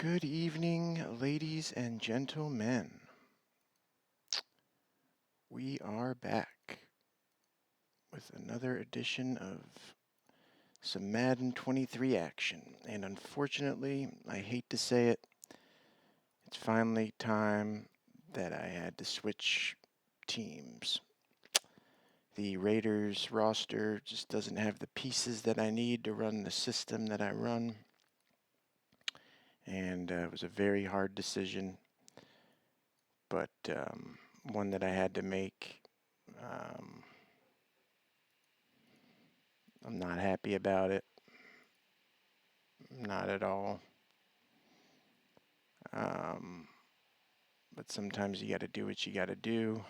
Good evening, ladies and gentlemen. We are back with another edition of some Madden 23 action. And unfortunately, I hate to say it, it's finally time that I had to switch teams. The Raiders roster just doesn't have the pieces that I need to run the system that I run. And it was a very hard decision, but one that I had to make. I'm not happy about it. Not at all. But sometimes you got to do what you got to do.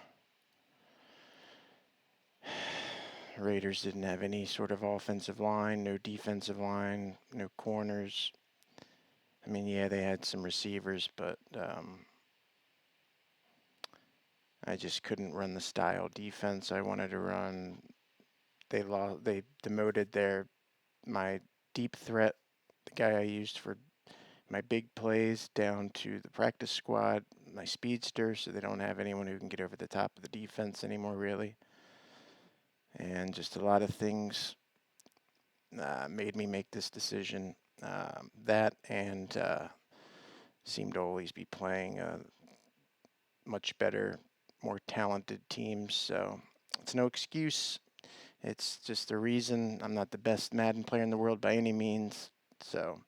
Raiders didn't have any sort of offensive line, no defensive line, no corners. I mean, yeah, they had some receivers, but I just couldn't run the style defense I wanted to run. They demoted my deep threat, the guy I used for my big plays, down to the practice squad, my speedster, so they don't have anyone who can get over the top of the defense anymore, really. And just a lot of things made me make this decision. That and seemed to always be playing much better, more talented teams. So it's no excuse. It's just a reason. I'm not the best Madden player in the world by any means. So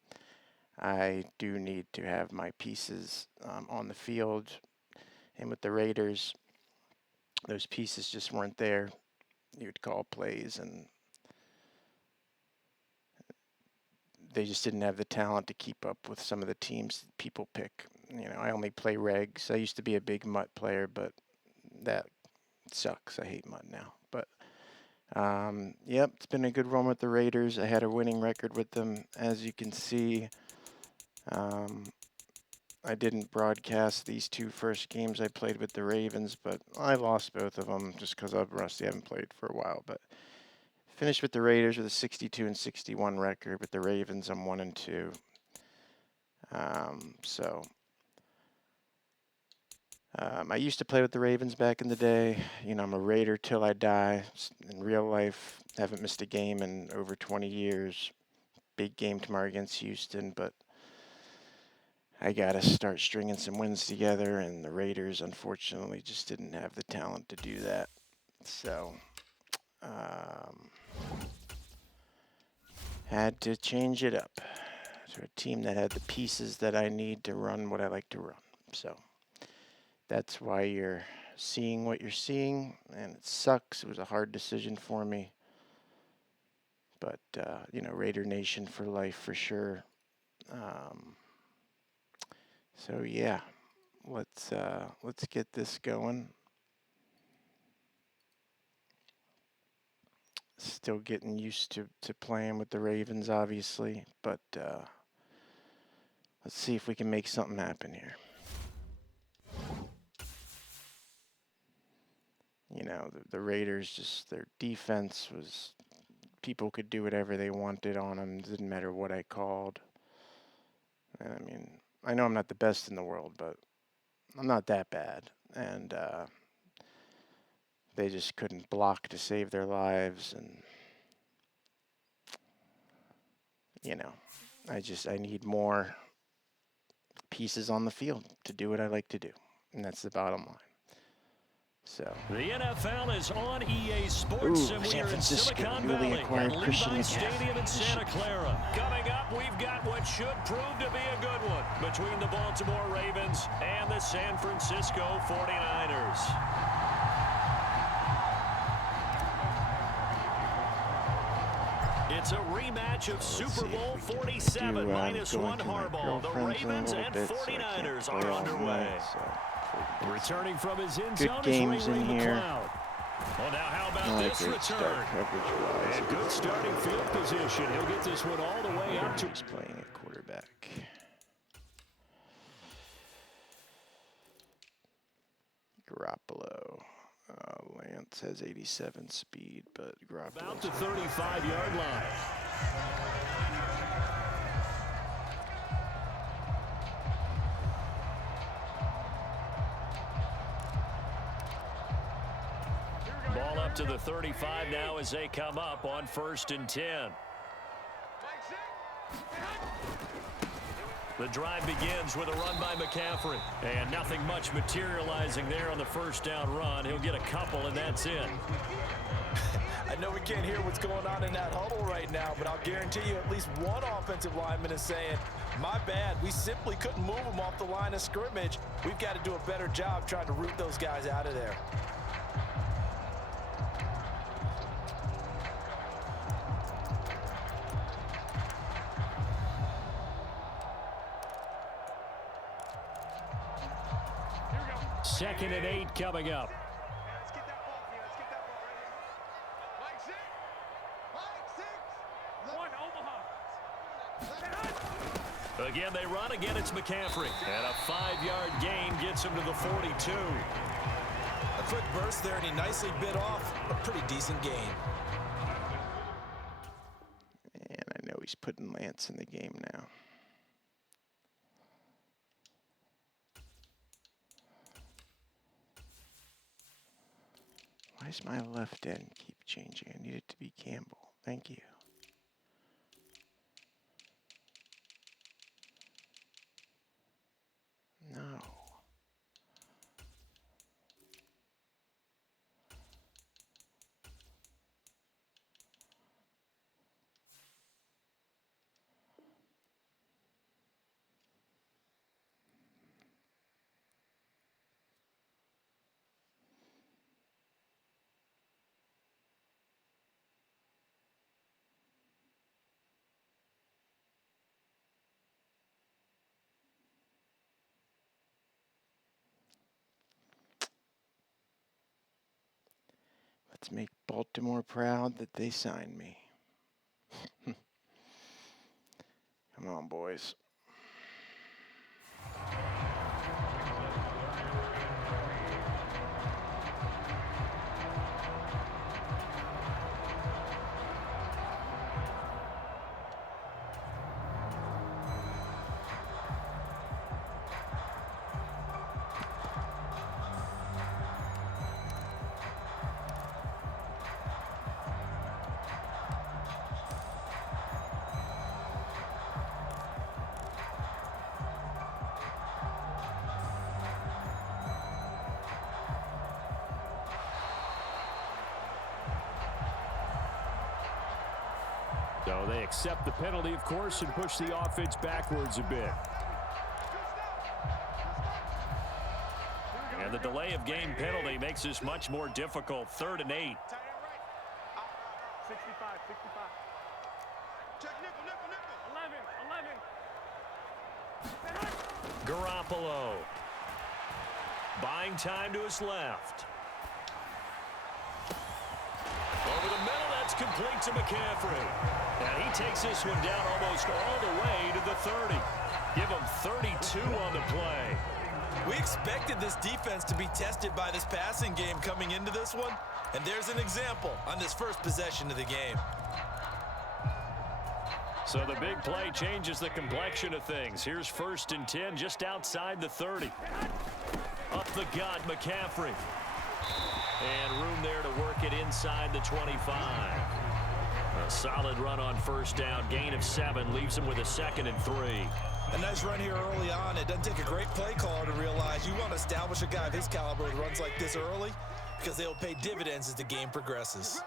I do need to have my pieces on the field. And with the Raiders, those pieces just weren't there. You would call plays, and they just didn't have the talent to keep up with some of the teams people pick. You know, I only play regs. I used to be a big MUT player, but that sucks. I hate MUT now. But, yep, it's been a good run with the Raiders. I had a winning record with them. As you can see, I didn't broadcast these two first games I played with the Ravens, but I lost both of them just because I'm rusty. I haven't played for a while, but finished with the Raiders with a 62-61 record. With the Ravens, I'm 1-2. I used to play with the Ravens back in the day. You know, I'm a Raider till I die. In real life, haven't missed a game in over 20 years. Big game tomorrow against Houston, but I got to start stringing some wins together, and the Raiders, unfortunately, just didn't have the talent to do that. So, had to change it up to a team that had the pieces that I need to run what I like to run. So, that's why you're seeing what you're seeing, and it sucks. It was a hard decision for me. But, you know, Raider Nation for life for sure. So yeah, let's get this going. Still getting used to playing with the Ravens, obviously, but let's see if we can make something happen here. You know, the Raiders, just their defense was, people could do whatever they wanted on them. It didn't matter what I called. And I mean, I know I'm not the best in the world, but I'm not that bad. And they just couldn't block to save their lives. And, you know, I need more pieces on the field to do what I like to do. And that's the bottom line. So, the NFL is on EA Sports, and we are in Silicon Valley at Levi Stadium in Santa Clara. Coming up, we've got what should prove to be a good one between the Baltimore Ravens and the San Francisco 49ers. It's a rematch of Super Bowl 47 minus one Harbaugh. The Ravens and 49ers are underway. Returning from his end zone is Ray McCloud. Well, now how about this return? And good starting field position. He'll get this one all the way up to... He's playing at quarterback. Garoppolo. Lance has 87 speed, but Garoppolo... About the 35-yard line. up to the 35 now as they come up on 1st and 10. The drive begins with a run by McCaffrey. And nothing much materializing there on the first down run. He'll get a couple, and that's it. I know we can't hear what's going on in that huddle right now, but I'll guarantee you at least one offensive lineman is saying, my bad, we simply couldn't move them off the line of scrimmage. We've got to do a better job trying to root those guys out of there. Second and 8 coming up. Again, they run. Again, it's McCaffrey. And a 5-yard gain gets him to the 42. A quick burst there, and he nicely bit off a pretty decent gain. And I know he's putting Lance in the game now. Why does my left end keep changing? I need it to be Campbell. Thank you. No. Let's make Baltimore proud that they signed me. Come on, boys. So they accept the penalty, of course, and push the offense backwards a bit. And the delay of game penalty makes this much more difficult. 3rd and 8. 65. Check nickel. 11. Garoppolo. Buying time to his left. Over the middle, that's complete to McCaffrey. And he takes this one down almost all the way to the 30. Give him 32 on the play. We expected this defense to be tested by this passing game coming into this one, and there's an example on this first possession of the game. So the big play changes the complexion of things. Here's 1st and 10 just outside the 30. Up the gut, McCaffrey. And room there to work it inside the 25. A solid run on 1st down. Gain of 7 leaves him with a 2nd and 3. A nice run here early on. It doesn't take a great play caller to realize you want to establish a guy of his caliber with runs like this early because they'll pay dividends as the game progresses.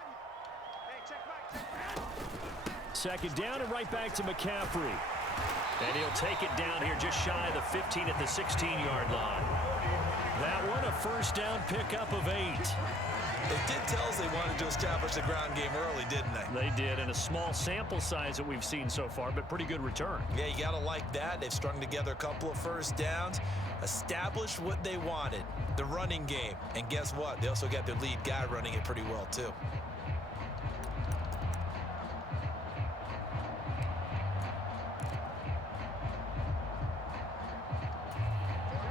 2nd down and right back to McCaffrey. And he'll take it down here just shy of the 15 at the 16-yard line. That one a 1st down pickup of 8. They did tell us they wanted to establish the ground game early, didn't they? They did, and a small sample size that we've seen so far, but pretty good return. Yeah, you got to like that. They've strung together a couple of 1st downs, established what they wanted, the running game. And guess what? They also got their lead guy running it pretty well, too.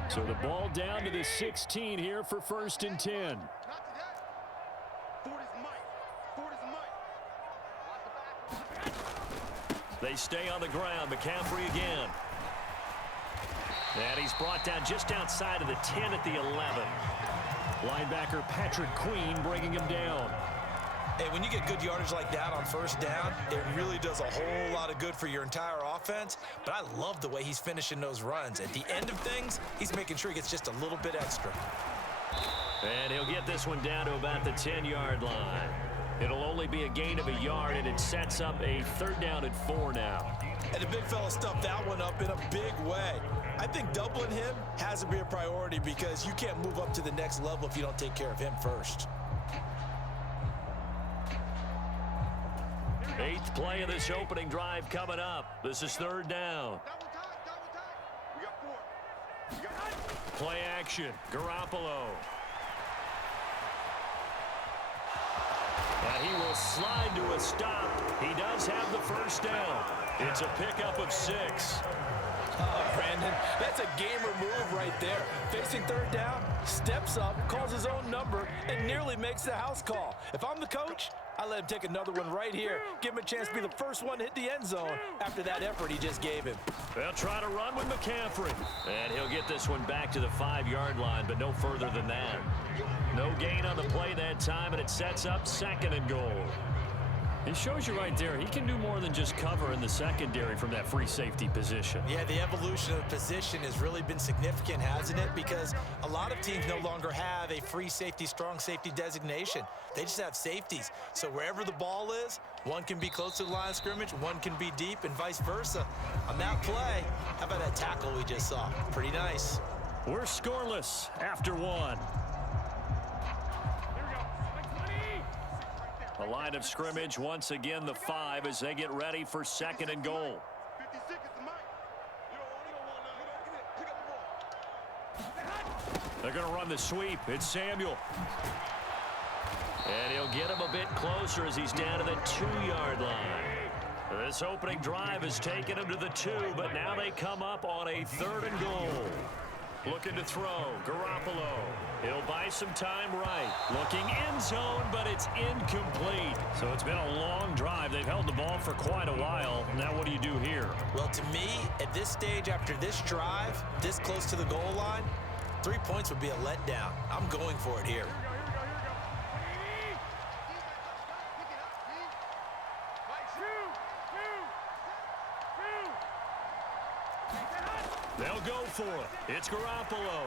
So the ball down to the 16 here for 1st and 10. They stay on the ground. McCaffrey again. And he's brought down just outside of the 10 at the 11. Linebacker Patrick Queen bringing him down. Hey, when you get good yardage like that on first down, it really does a whole lot of good for your entire offense. But I love the way he's finishing those runs. At the end of things, he's making sure he gets just a little bit extra. And he'll get this one down to about the 10-yard line. It'll only be a gain of a yard, and it sets up a 3rd down and 4 now. And the big fella stuffed that one up in a big way. I think doubling him has to be a priority because you can't move up to the next level if you don't take care of him first. 8th play of this opening drive coming up. This is 3rd down. We got 4. Play action. Garoppolo. And he will slide to a stop. He does have the first down. It's a pickup of 6. Brandon, that's a gamer move right there. Facing 3rd down, steps up, calls his own number, and nearly makes the house call. If I'm the coach, I let him take another one right here. Give him a chance to be the first one to hit the end zone after that effort he just gave him. They'll try to run with McCaffrey. And he'll get this one back to the 5-yard line, but no further than that. No gain on the play that time, and it sets up 2nd and goal. It shows you right there, he can do more than just cover in the secondary from that free safety position. Yeah, the evolution of the position has really been significant, hasn't it? Because a lot of teams no longer have a free safety, strong safety designation. They just have safeties. So wherever the ball is, one can be close to the line of scrimmage, one can be deep, and vice versa. On that play, how about that tackle we just saw? Pretty nice. We're scoreless after 1. The line of scrimmage, once again, the 5 as they get ready for 2nd and goal. 56 is the mic. You don't want to. They're going to run the sweep. It's Samuel. And he'll get him a bit closer as he's down to the 2-yard line. This opening drive has taken him to the 2, but now they come up on a 3rd and goal. Looking to throw. Garoppolo. He'll buy some time right. Looking end zone, but it's incomplete. So it's been a long drive. They've held the ball for quite a while. Now what do you do here? Well, to me, at this stage, after this drive, this close to the goal line, 3 points would be a letdown. I'm going for it here. They'll go for it. It's Garoppolo.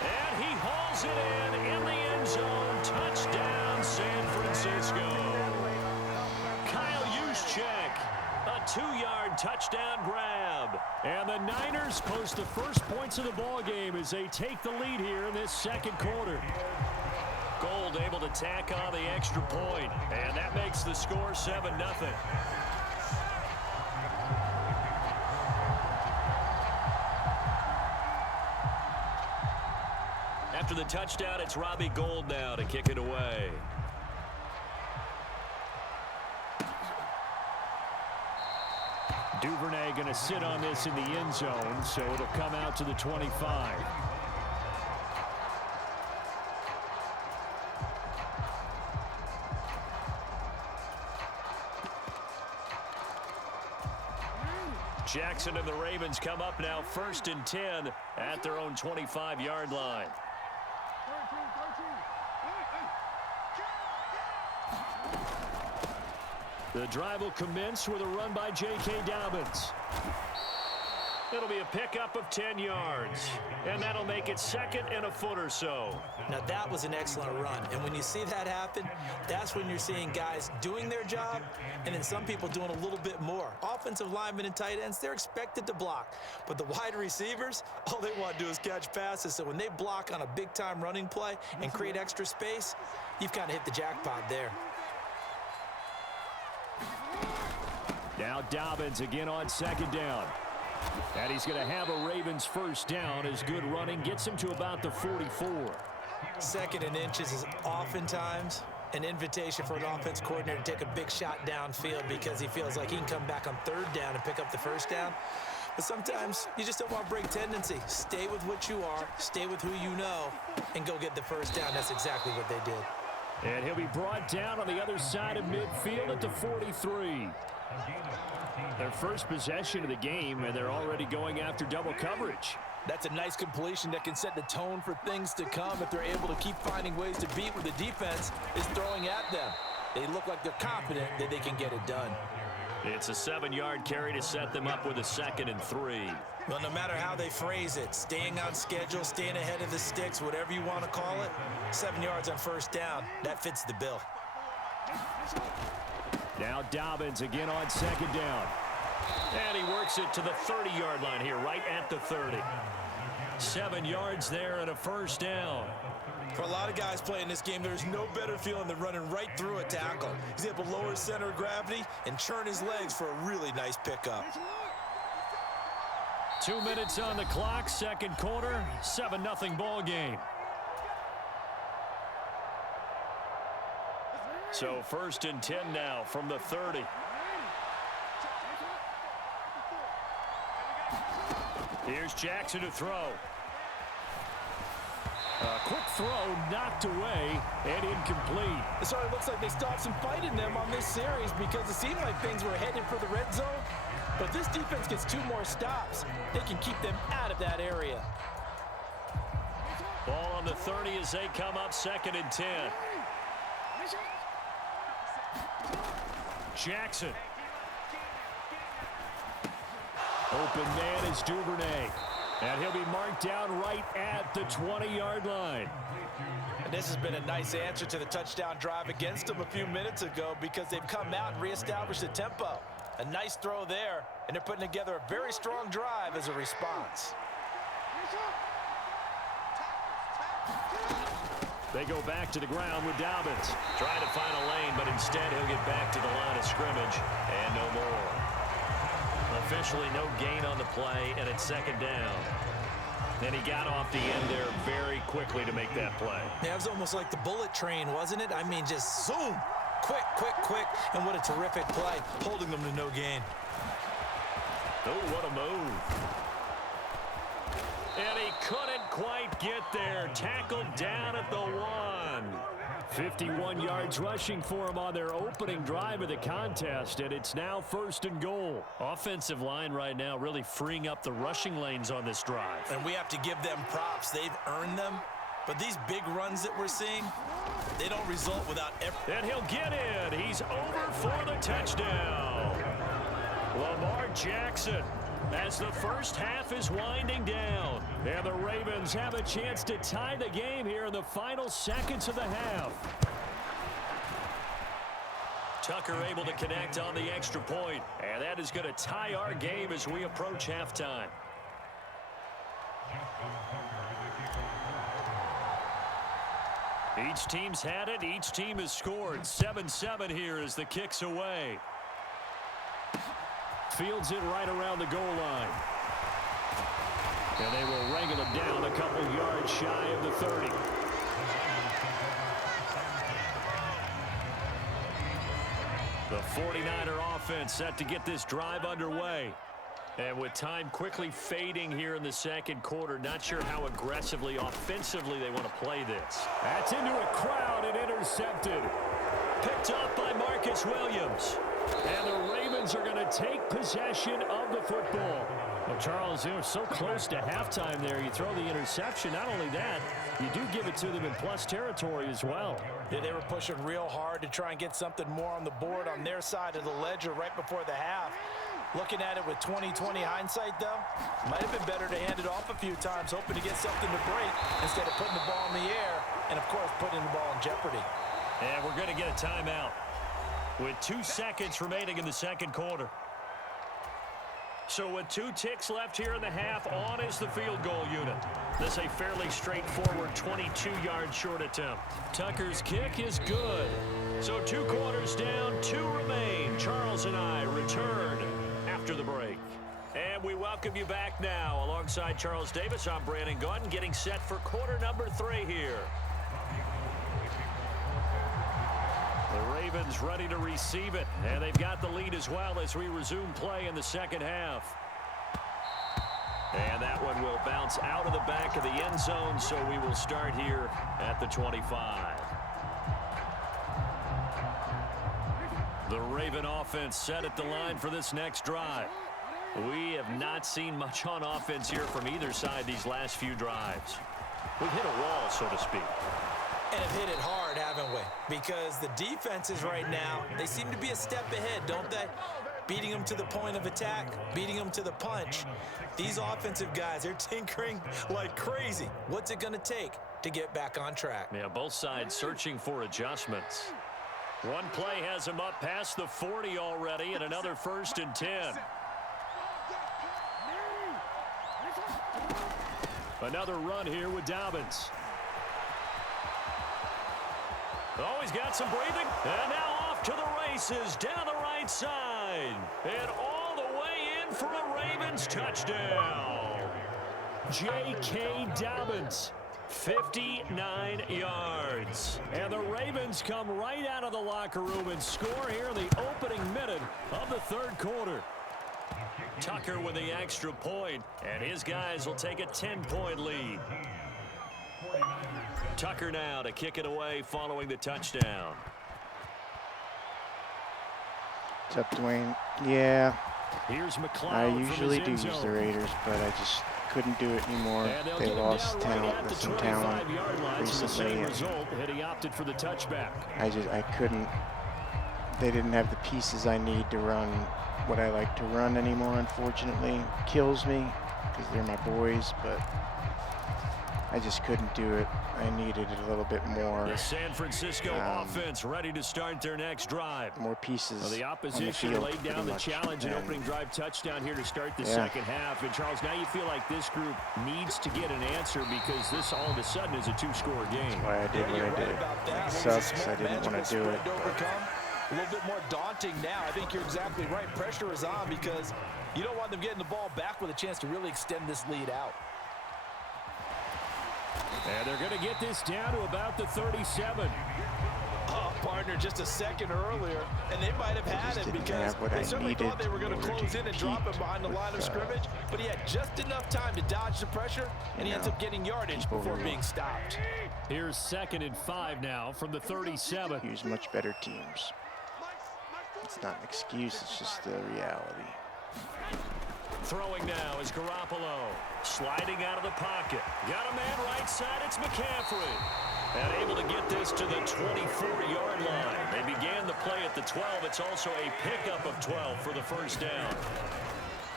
And he hauls it in the end zone. Touchdown, San Francisco. Kyle Juszczyk, a 2-yard touchdown grab. And the Niners post the first points of the ball game as they take the lead here in this 2nd quarter. Gold able to tack on the extra point, and that makes the score 7-0. After the touchdown, it's Robbie Gould now to kick it away. Duvernay going to sit on this in the end zone, so it'll come out to the 25. Jackson and the Ravens come up now 1st and 10 at their own 25-yard line. The drive will commence with a run by J.K. Dobbins. It'll be a pickup of 10 yards, and that'll make it 2nd and a foot or so. Now, that was an excellent run, and when you see that happen, that's when you're seeing guys doing their job and then some people doing a little bit more. Offensive linemen and tight ends, they're expected to block, but the wide receivers, all they want to do is catch passes. So when they block on a big-time running play and create extra space, you've kind of hit the jackpot there. Now Dobbins again on 2nd down. And he's going to have a Ravens first down as good running gets him to about the 44. 2nd and inches is oftentimes an invitation for an offense coordinator to take a big shot downfield because he feels like he can come back on 3rd down and pick up the first down. But sometimes you just don't want to break tendency. Stay with what you are, stay with who you know, and go get the first down. That's exactly what they did. And he'll be brought down on the other side of midfield at the 43. Their first possession of the game, and they're already going after double coverage. That's a nice completion that can set the tone for things to come if they're able to keep finding ways to beat what the defense is throwing at them. They look like they're confident that they can get it done. It's a 7-yard carry to set them up with a 2nd and 3. Well, no matter how they phrase it, staying on schedule, staying ahead of the sticks, whatever you want to call it, 7 yards on first down, that fits the bill. Now Dobbins again on 2nd down. And he works it to the 30-yard line here, right at the 30. 7 yards there and a first down. For a lot of guys playing this game, there's no better feeling than running right through a tackle. He's able to lower his center of gravity and churn his legs for a really nice pickup. 2 minutes on the clock, second quarter, 7-0 ball game. So 1st and 10 now from the 30. Here's Jackson to throw. A quick throw knocked away and incomplete. It sort of looks like they stopped some fight in them on this series because it seemed like things were headed for the red zone. But this defense gets 2 more stops. They can keep them out of that area. Ball on the 30 as they come up 2nd and 10. Jackson. Open man is Duvernay. And he'll be marked down right at the 20-yard line. And this has been a nice answer to the touchdown drive against them a few minutes ago because they've come out and reestablished the tempo. A nice throw there, and they're putting together a very strong drive as a response. They go back to the ground with Dobbins. Trying to find a lane, but instead he'll get back to the line of scrimmage. And no more. Officially no gain on the play, and it's 2nd down. And he got off the end there very quickly to make that play. Yeah, it was almost like the bullet train, wasn't it? I mean, just zoom. Quick, quick, quick. And what a terrific play, holding them to no gain. Oh, what a move. And he couldn't quite get there. Tackled down at the 1. 51 yards rushing for him on their opening drive of the contest, and it's now 1st and goal. Offensive line right now really freeing up the rushing lanes on this drive. And we have to give them props. They've earned them. But these big runs that we're seeing, they don't result without effort. And he'll get in. He's over for the touchdown. Lamar Jackson, as the first half is winding down. And the Ravens have a chance to tie the game here in the final seconds of the half. Tucker able to connect on the extra point. And that is going to tie our game as we approach halftime. Each team's had it. Each team has scored. 7-7 here as the kick's away. Fields it right around the goal line. And they will wrangle him down a couple yards shy of the 30. The 49er offense set to get this drive underway. And with time quickly fading here in the second quarter, not sure how aggressively, offensively they want to play this. That's into a crowd and intercepted. Picked up by Marcus Williams. And the Ravens are going to take possession of the football. Well, Charles, they're so close to halftime there. You throw the interception. Not only that, you do give it to them in plus territory as well. Yeah, they were pushing real hard to try and get something more on the board on their side of the ledger right before the half. Looking at it with 20/20 hindsight, though, might have been better to hand it off a few times, hoping to get something to break instead of putting the ball in the air and, of course, putting the ball in jeopardy. And we're going to get a timeout with 2 seconds remaining in the second quarter. So with 2 ticks left here in the half, on is the field goal unit. This is a fairly straightforward 22-yard short attempt. Tucker's kick is good. So 2 quarters down, 2 remain. Charles and I return after the break. And we welcome you back now. Alongside Charles Davis, I'm Brandon Gunn, getting set for quarter number 3 here. The Ravens ready to receive it, and they've got the lead as well as we resume play in the second half. And that one will bounce out of the back of the end zone, so we will start here at the 25. The Raven offense set at the line for this next drive. We have not seen much on offense here from either side these last few drives. We've hit a wall, so to speak. And have hit it hard, haven't we? Because the defenses right now, they seem to be a step ahead, don't they? Beating them to the point of attack, beating them to the punch. These offensive guys, they're tinkering like crazy. What's it going to take to get back on track? Yeah, both sides searching for adjustments. One play has him up past the 40 already, and another 1st and 10. Another run here with Dobbins. Oh, he's got some breathing. And now off to the races down the right side. And all the way in for a Ravens touchdown. J.K. Dobbins, 59 yards. And the Ravens come right out of the locker room and score here in the opening minute of the 3rd quarter. Tucker with the extra point, and his guys will take a 10-point lead. Tucker now to kick it away following the touchdown. What's up, Dwayne? Yeah, Here's McLeod. I usually do use the Raiders, but I just couldn't do it anymore. They lost talent, some talent recently. And he opted for the touchback. I couldn't. They didn't have the pieces I need to run what I like to run anymore, unfortunately. Kills me because they're my boys, but I just couldn't do it. I needed a little bit more. The San Francisco offense ready to start their next drive. More pieces. Well, the opposition on the field, laid down the challenge and opening drive touchdown here to start the second half. And Charles, now you feel like this group needs to get an answer because this all of a sudden is a 2-score game. That's why I did what I did. It sucks. I didn't want to do it. A little bit more daunting now. I think you're exactly right. Pressure is on because you don't want them getting the ball back with a chance to really extend this lead out. And they're going to get this down to about the 37. Oh, partner, just a second earlier, and they might have had it because they certainly thought they were going to close in and drop him behind the line of scrimmage, but he had just enough time to dodge the pressure, and he ends up getting yardage before being stopped. Here's 2nd and 5 now from the 37. Use much better teams. It's not an excuse, it's just the reality. Throwing now is Garoppolo. Sliding out of the pocket. Got a man right side, it's McCaffrey. And able to get this to the 24-yard line. They began the play at the 12. It's also a pickup of 12 for the 1st down.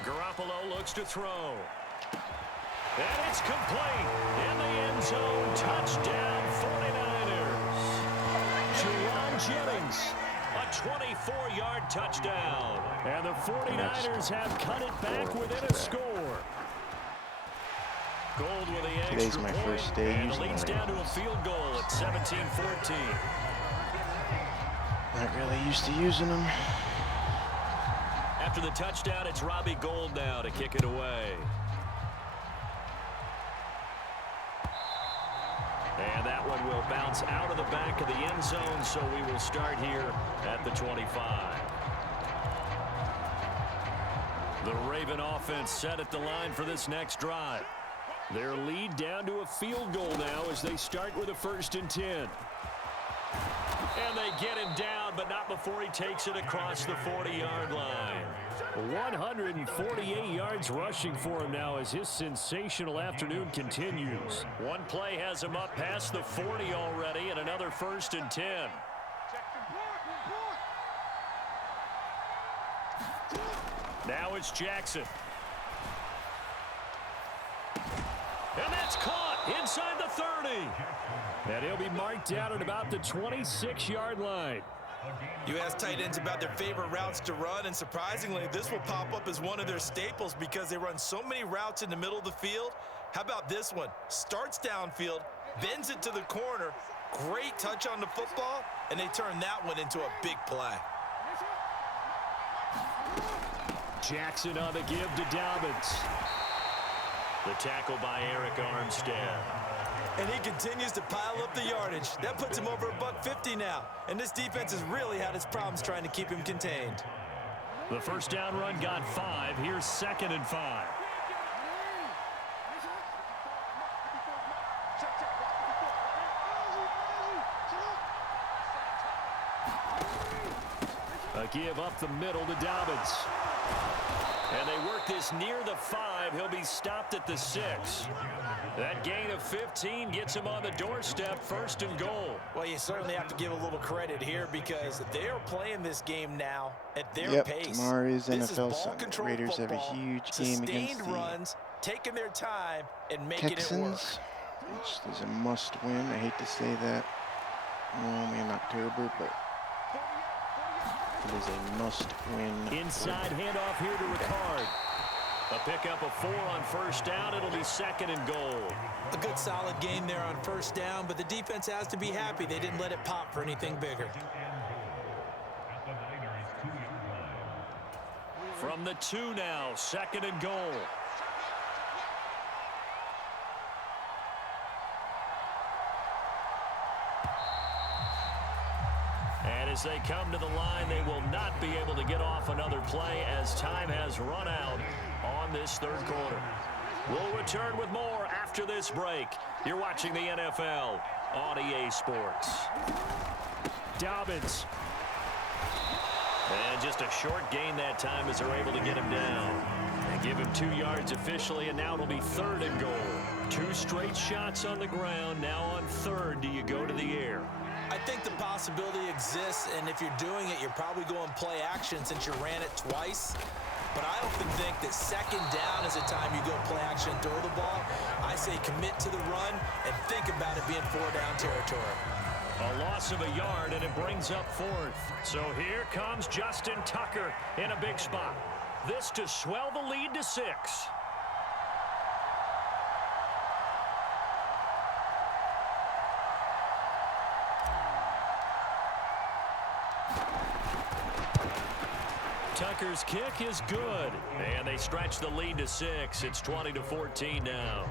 Garoppolo looks to throw. And it's complete. In the end zone, touchdown 49ers. Jerron Jennings. A 24-yard touchdown. And the 49ers have cut it back within a score. Gold with the extra Today's my first day and using leads the down to a field goal at 17-14. Not really used to using them. After the touchdown, it's Robbie Gould now to kick it away. And that one will bounce out of the back of the end zone, so we will start here at the 25. The Raven offense set at the line for this next drive. Their lead down to a field goal now as they start with a 1st and 10. And they get him down, but not before he takes it across the 40-yard line. 148 yards rushing for him now as his sensational afternoon continues. One play has him up past the 40 already, and another 1st and 10. Now it's Jackson. And that's caught inside the 30. And he'll be marked down at about the 26-yard line. You ask tight ends about their favorite routes to run, and surprisingly, this will pop up as one of their staples because they run so many routes in the middle of the field. How about this one? Starts downfield, bends it to the corner, great touch on the football, and they turn that one into a big play. Jackson on the give to Dobbins. The tackle by Eric Armstead. And he continues to pile up the yardage. That puts him over $150 now. And this defense has really had its problems trying to keep him contained. The 1st down run got 5. Here's 2nd and 5. A give up the middle to Dobbins. And they work this near the 5. He'll be stopped at the 6. That gain of 15 gets him on the doorstep, 1st and goal. Well, you certainly have to give a little credit here because they're playing this game now at their pace. Tomorrow's NFL Sunday. Raiders have a huge game against the runs, taking their time and making Texans, which is a must-win. I hate to say that. We're only in October, but it is a must-win. Inside handoff here to Ricard. A pickup of 4 on 1st down. It'll be 2nd and goal. A good solid game there on 1st down, but the defense has to be happy they didn't let it pop for anything bigger. From the 2 now, 2nd and goal. And as they come to the line, they will not be able to get off another play as time has run out on this 3rd quarter. We'll return with more after this break. You're watching the NFL on EA Sports. Dobbins. And just a short gain that time as they're able to get him down. They give him 2 yards officially, and now it'll be 3rd and goal. 2 straight shots on the ground. Now on 3rd, do you go to the air? I think the possibility exists, and if you're doing it, you're probably going play action since you ran it twice. But I often think that 2nd down is a time you go play action and throw the ball. I say commit to the run and think about it being 4-down territory. A loss of a yard, and it brings up 4th. So here comes Justin Tucker in a big spot. This to swell the lead to 6. Tucker's kick is good, and they stretch the lead to 6. It's 20-14 now.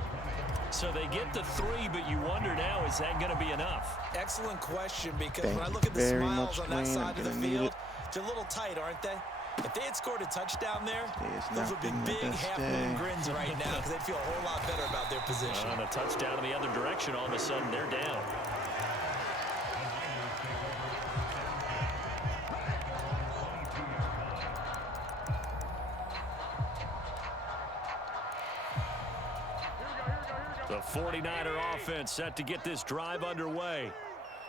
So they get the 3, but you wonder now, is that going to be enough? Excellent question, because when I look at the smiles on that side of the field, they're a little tight, aren't they? If they had scored a touchdown there, those would be big half-moon grins right now because they'd feel a whole lot better about their position. On a touchdown in the other direction, all of a sudden they're down. The 49er offense set to get this drive underway.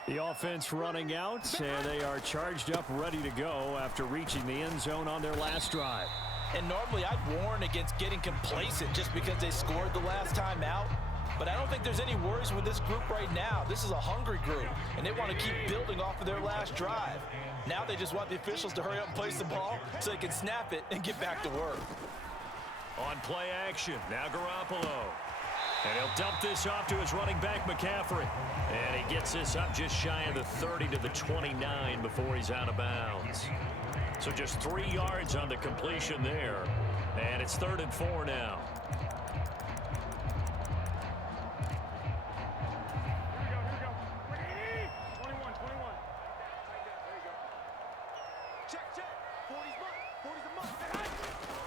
The offense running out, and they are charged up, ready to go after reaching the end zone on their last drive. And normally I'd warn against getting complacent just because they scored the last time out. But I don't think there's any worries with this group right now. This is a hungry group, and they want to keep building off of their last drive. Now they just want the officials to hurry up and place the ball so they can snap it and get back to work. On play action, now Garoppolo. And he'll dump this off to his running back, McCaffrey. And he gets this up just shy of the 30 to the 29 before he's out of bounds. So just 3 yards on the completion there. And it's 3rd and 4 now.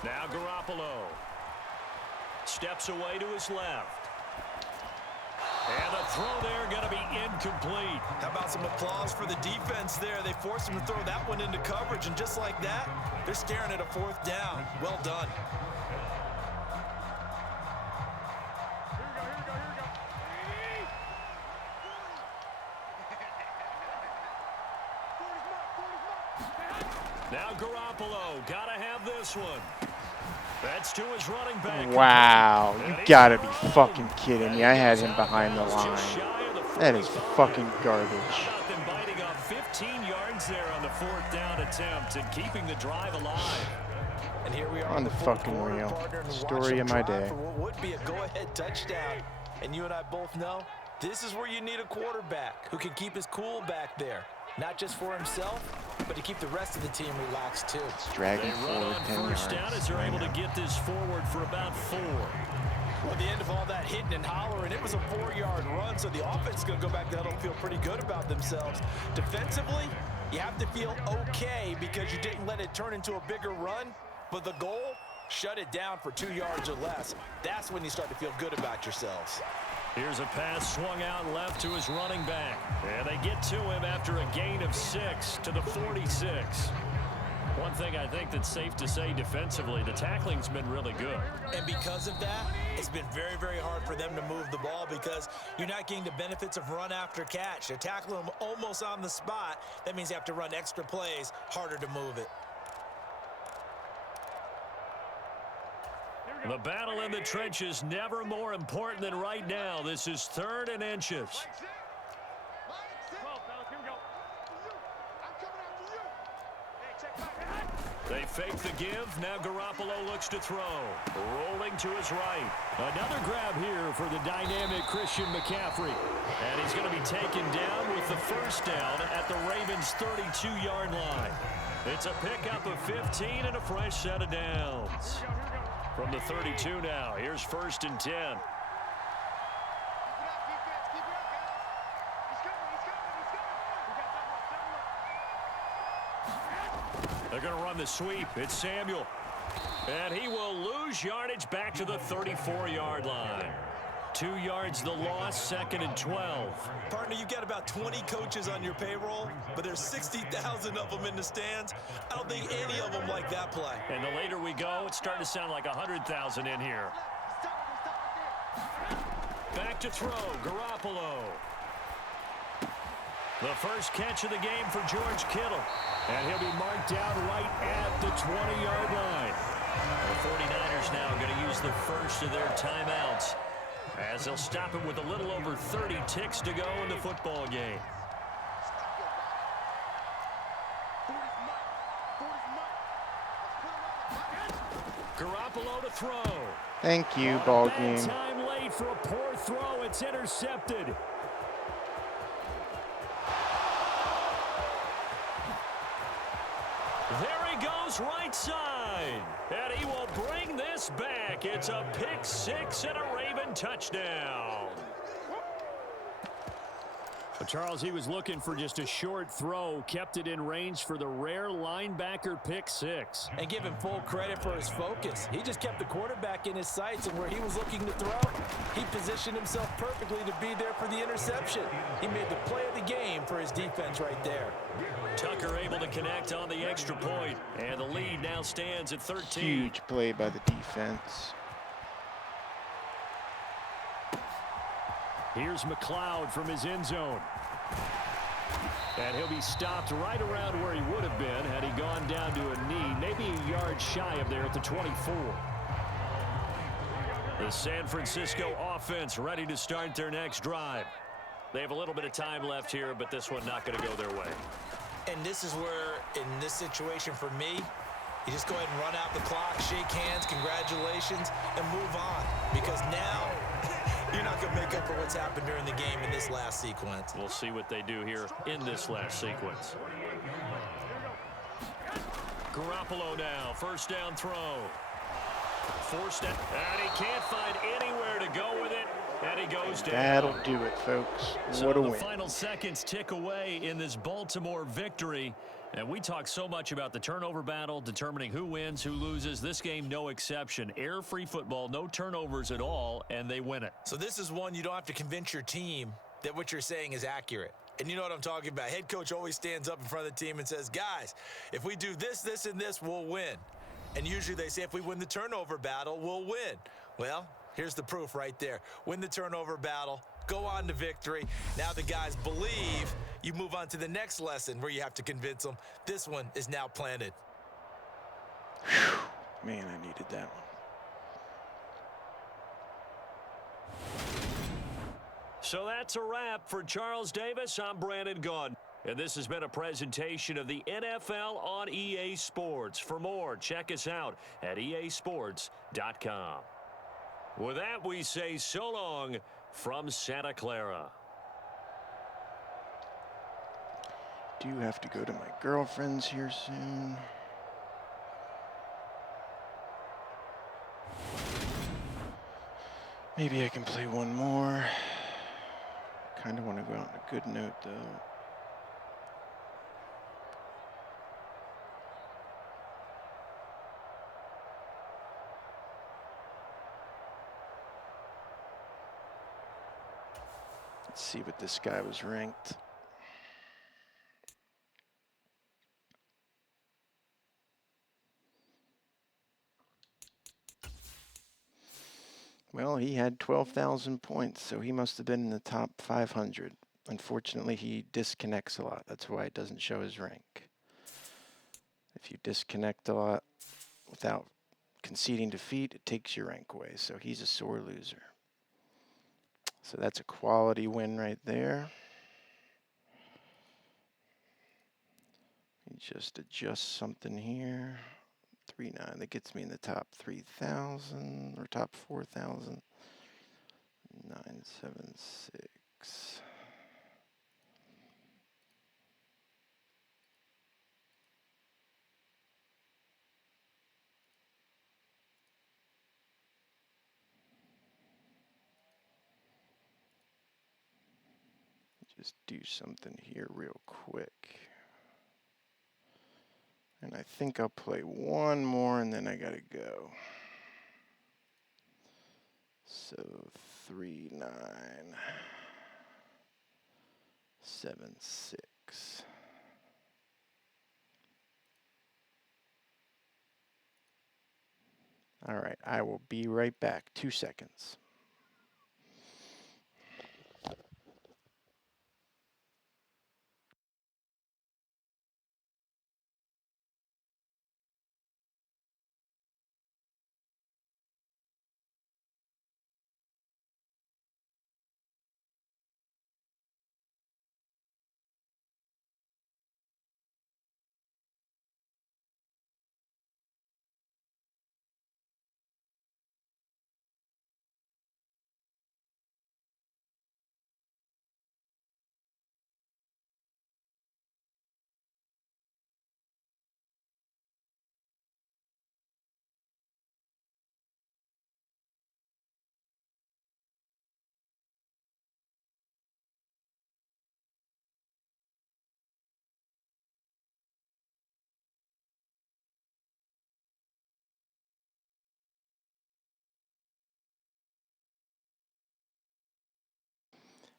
Now Garoppolo steps away to his left. And the throw there going to be incomplete. How about some applause for the defense there? They forced him to throw that one into coverage, and just like that, they're staring at a 4th down. Well done. Now Garoppolo, got to have this one. That's to his running back. Wow, you gotta be fucking kidding me. I had him behind the line. That is fucking garbage. Them biting off 15 yards there on the 4th down attempt and keeping the drive alive. And here we are on the fucking reel. Story of my day. For what would be a go-ahead touchdown. And you and I both know this is where you need a quarterback who can keep his cool back there. Not just for himself, but to keep the rest of the team relaxed too. It's dragging forward 10 yards. First down as they're able to get this forward for about 4. Well, at the end of all that hitting and hollering, it was a 4-yard run, so the offense is going to go back down and feel pretty good about themselves. Defensively, you have to feel okay because you didn't let it turn into a bigger run, but the goal, shut it down for 2 yards or less. That's when you start to feel good about yourselves. Here's a pass swung out left to his running back. And they get to him after a gain of 6 to the 46. One thing I think that's safe to say defensively, the tackling's been really good. And because of that, it's been very, very hard for them to move the ball because you're not getting the benefits of run after catch. They're tackling them almost on the spot. That means you have to run extra plays, harder to move it. The battle in the trenches never more important than right now. This is 3rd and inches. They fake the give. Now Garoppolo looks to throw. Rolling to his right. Another grab here for the dynamic Christian McCaffrey. And he's going to be taken down with the first down at the Ravens' 32-yard line. It's a pickup of 15 and a fresh set of downs. From the 32 now, here's 1st and 10. They're going to run the sweep. It's Samuel. And he will lose yardage back to the 34-yard line. 2 yards the loss, 2nd and 12. Partner, you've got about 20 coaches on your payroll, but there's 60,000 of them in the stands. I don't think any of them like that play. And the later we go, it's starting to sound like 100,000 in here. Back to throw, Garoppolo. The first catch of the game for George Kittle. And he'll be marked down right at the 20-yard line. The 49ers now going to use the first of their timeouts, as they'll stop him with a little over 30 ticks to go in the football game. Garoppolo to throw. Thank you, ball game. Time late for a poor throw. It's intercepted. There he goes, right side. And he will bring this back. It's a pick six and a Raven touchdown. But Charles, he was looking for just a short throw, kept it in range for the rare linebacker pick six. And give him full credit for his focus. He just kept the quarterback in his sights, and where he was looking to throw, he positioned himself perfectly to be there for the interception. He made the play of the game for his defense right there. Tucker able to connect on the extra point, and the lead now stands at 13. Huge play by the defense. Here's McLeod from his end zone. And he'll be stopped right around where he would have been had he gone down to a knee, maybe a yard shy of there at the 24. The San Francisco offense ready to start their next drive. They have a little bit of time left here, but this one not going to go their way. And this is where, in this situation for me, you just go ahead and run out the clock, shake hands, congratulations, and move on. Because now you're not going to make up for what's happened during the game in this last sequence. We'll see what they do here in this last sequence. Garoppolo now, first down throw. Forced down, and he can't find anywhere to go with it, and he goes down. That'll do it, folks. What a win. The final seconds tick away in this Baltimore victory. And we talk so much about the turnover battle, determining who wins, who loses. This game, no exception. Error-free football, no turnovers at all, and they win it. So this is one you don't have to convince your team that what you're saying is accurate. And you know what I'm talking about. Head coach always stands up in front of the team and says, guys, if we do this, this, and this, we'll win. And usually they say if we win the turnover battle, we'll win. Well, here's the proof right there. Win the turnover battle. Go on to victory. Now the guys believe. You move on to the next lesson where you have to convince them. This one is now planted. Whew. Man, I needed that one. So that's a wrap for Charles Davis. I'm Brandon Gaudin. And this has been a presentation of the NFL on EA Sports. For more, check us out at easports.com. With that, we say so long from Santa Clara. Do have to go to my girlfriend's here soon. Maybe I can play one more. Kind of want to go out on a good note, though. Let's see what this guy was ranked. Well, he had 12,000 points, so he must have been in the top 500. Unfortunately, he disconnects a lot. That's why it doesn't show his rank. If you disconnect a lot without conceding defeat, it takes your rank away. So he's a sore loser. So that's a quality win right there. Just adjust something here. 3.9, that gets me in the top 3,000 or top 4,000. 976. Just do something here real quick. And I think I'll play one more and then I gotta go. So 3,976. All right, I will be right back. 2 seconds.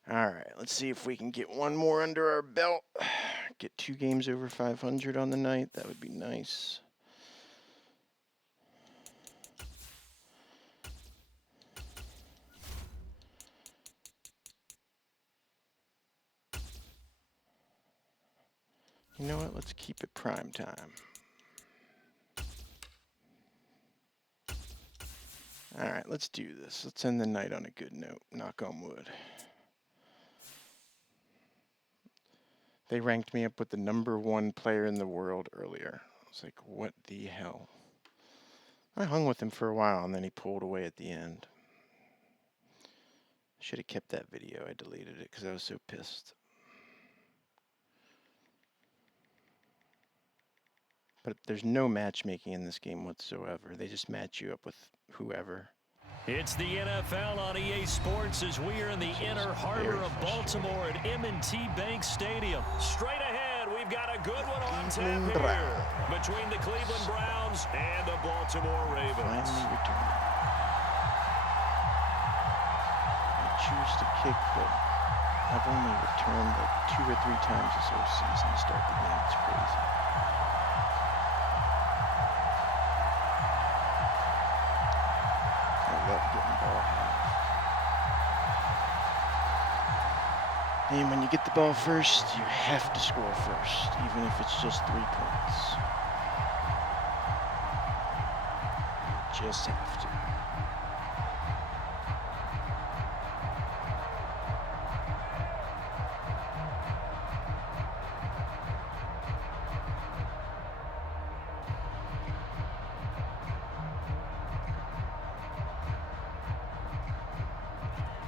All right, let's see if we can get one more under our belt. Get 2 games over 500 on the night. That would be nice. You know what? Let's keep it prime time. All right, let's do this. Let's end the night on a good note. Knock on wood. They ranked me up with the #1 player in the world earlier. I was like, what the hell? I hung with him for a while, and then he pulled away at the end. Should have kept that video. I deleted it because I was so pissed. But there's no matchmaking in this game whatsoever. They just match you up with whoever. It's the NFL on EA Sports as we are in the inner harbor of Baltimore at M&T Bank Stadium. Straight ahead, we've got a good one on tap here between the Cleveland Browns and the Baltimore Ravens. Finally returned. I choose to kick, but I've only returned like 2 or 3 times this whole season to start the game. It's crazy. I love getting ball half. And when you get the ball first, you have to score first, even if it's just 3 points. You just have to.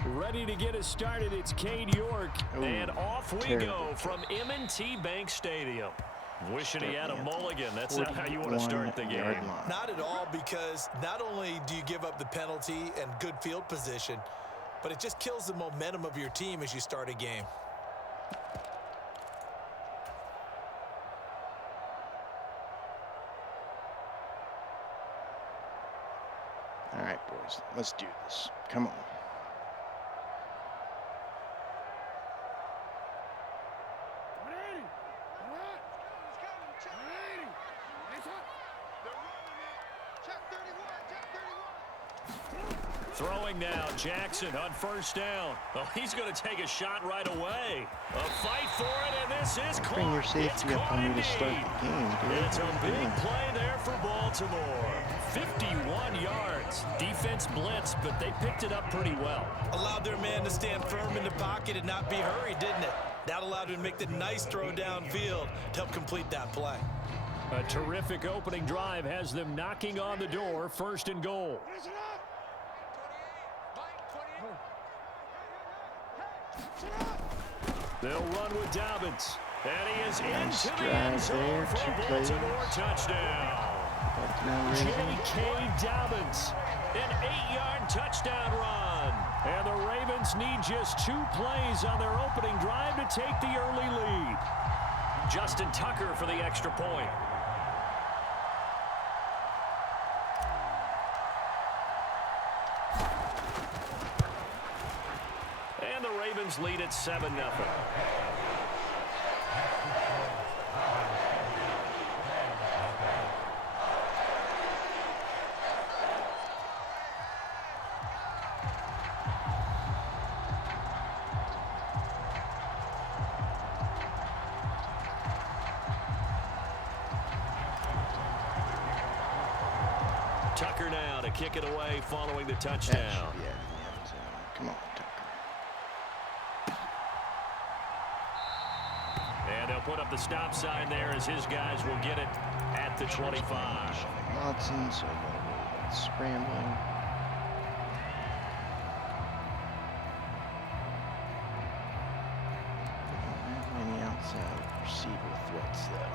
Ready to get us started, it's Cade York, and off we go from M&T Bank Stadium. Wishing he had a mulligan. That's not how you want to start the game. Not at all, because not only do you give up the penalty and good field position, but it just kills the momentum of your team as you start a game. All right, boys, let's do this. Come on. Throwing now, Jackson on first down. Oh, he's going to take a shot right away. A fight for it, and this is caught. Bring your safety up on me to start the game, dude. It's a big play there for Baltimore. 51 yards. Defense blitzed, but they picked it up pretty well. Allowed their man to stand firm in the pocket and not be hurried, didn't it? That allowed him to make the nice throw downfield to help complete that play. A terrific opening drive has them knocking on the door, 1st and goal. They'll run with Dobbins. And he is into the end zone for a Baltimore touchdown. J.K. Dobbins, an 8-yard touchdown run. And the Ravens need just 2 plays on their opening drive to take the early lead. Justin Tucker for the extra point. And the Ravens lead at 7-0. Tucker now to kick it away following the touchdown. Yeah. Come on, Tucker. And they'll put up the stop sign there as his guys will get it at the 25. Watson, so scrambling. They don't have any outside receiver threats, though.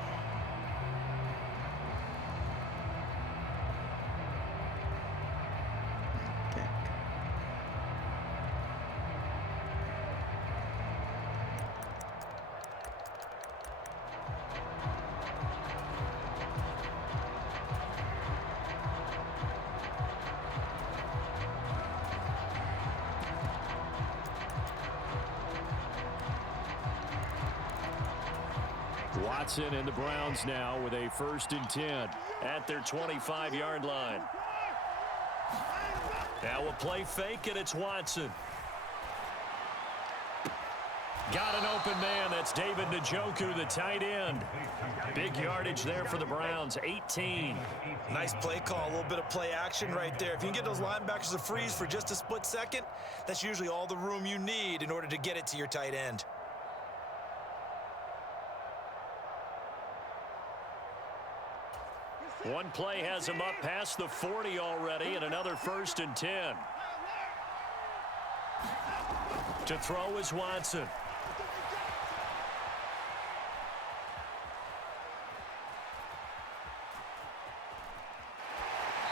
Watson and the Browns now with a 1st and 10 at their 25-yard line. Now a play fake, and it's Watson. Got an open man. That's David Njoku, the tight end. Big yardage there for the Browns, 18. Nice play call, a little bit of play action right there. If you can get those linebackers to freeze for just a split second, that's usually all the room you need in order to get it to your tight end. One play has him up past the 40 already, and another 1st and 10. To throw is Watson.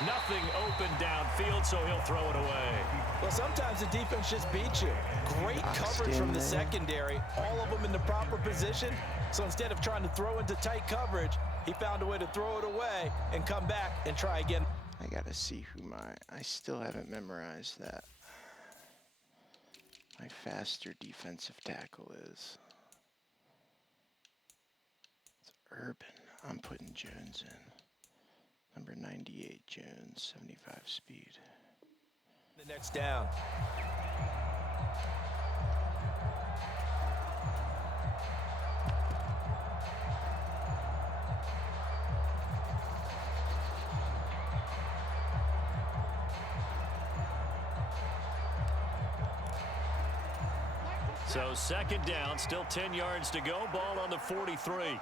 Nothing open downfield, so he'll throw it away. Well, sometimes the defense just beats you. Great coverage from the secondary, all of them in the proper position. So instead of trying to throw into tight coverage, he found a way to throw it away and come back and try again. I gotta see who I still haven't memorized that. My faster defensive tackle is. It's Urban. I'm putting Jones in. Number 98, Jones, 75 speed. The next down. So 2nd down, still 10 yards to go. Ball on the 43.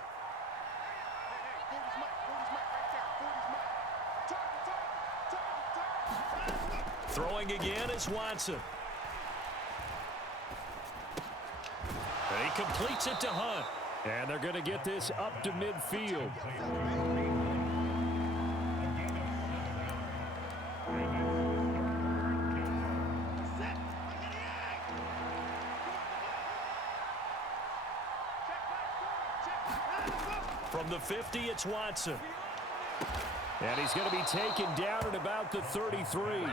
Throwing again is Watson. And he completes it to Hunt. And they're going to get this up to midfield. From the 50, it's Watson. And he's going to be taken down at about the 33.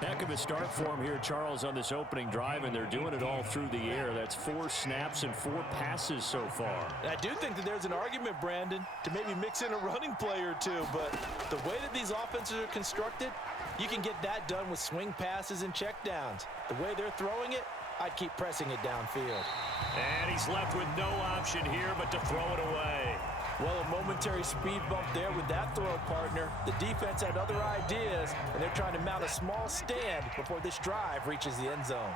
Heck of a start for him here, Charles, on this opening drive, and they're doing it all through the air. That's 4 snaps and 4 passes so far. I do think that there's an argument, Brandon, to maybe mix in a running play or two, but the way that these offenses are constructed, You can get that done with swing passes and checkdowns. The way they're throwing it, I'd keep pressing it downfield. And he's left with no option here but to throw it away. Well, a momentary speed bump there with that throw, partner. The defense had other ideas, and they're trying to mount a small stand before this drive reaches the end zone.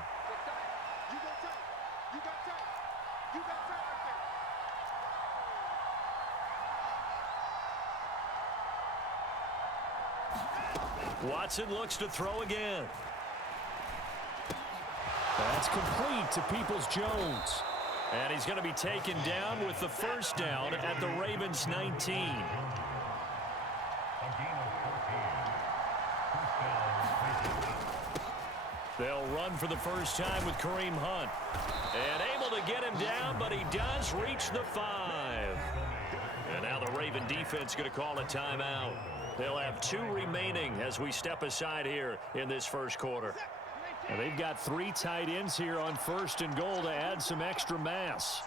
Watson looks to throw again. That's complete to Peoples-Jones. And he's going to be taken down with the first down at the Ravens 19. They'll run for the first time with Kareem Hunt. And able to get him down, but he does reach the 5. And now the Raven defense going to call a timeout. They'll have 2 remaining as we step aside here in this first quarter. And they've got 3 tight ends here on 1st and goal to add some extra mass.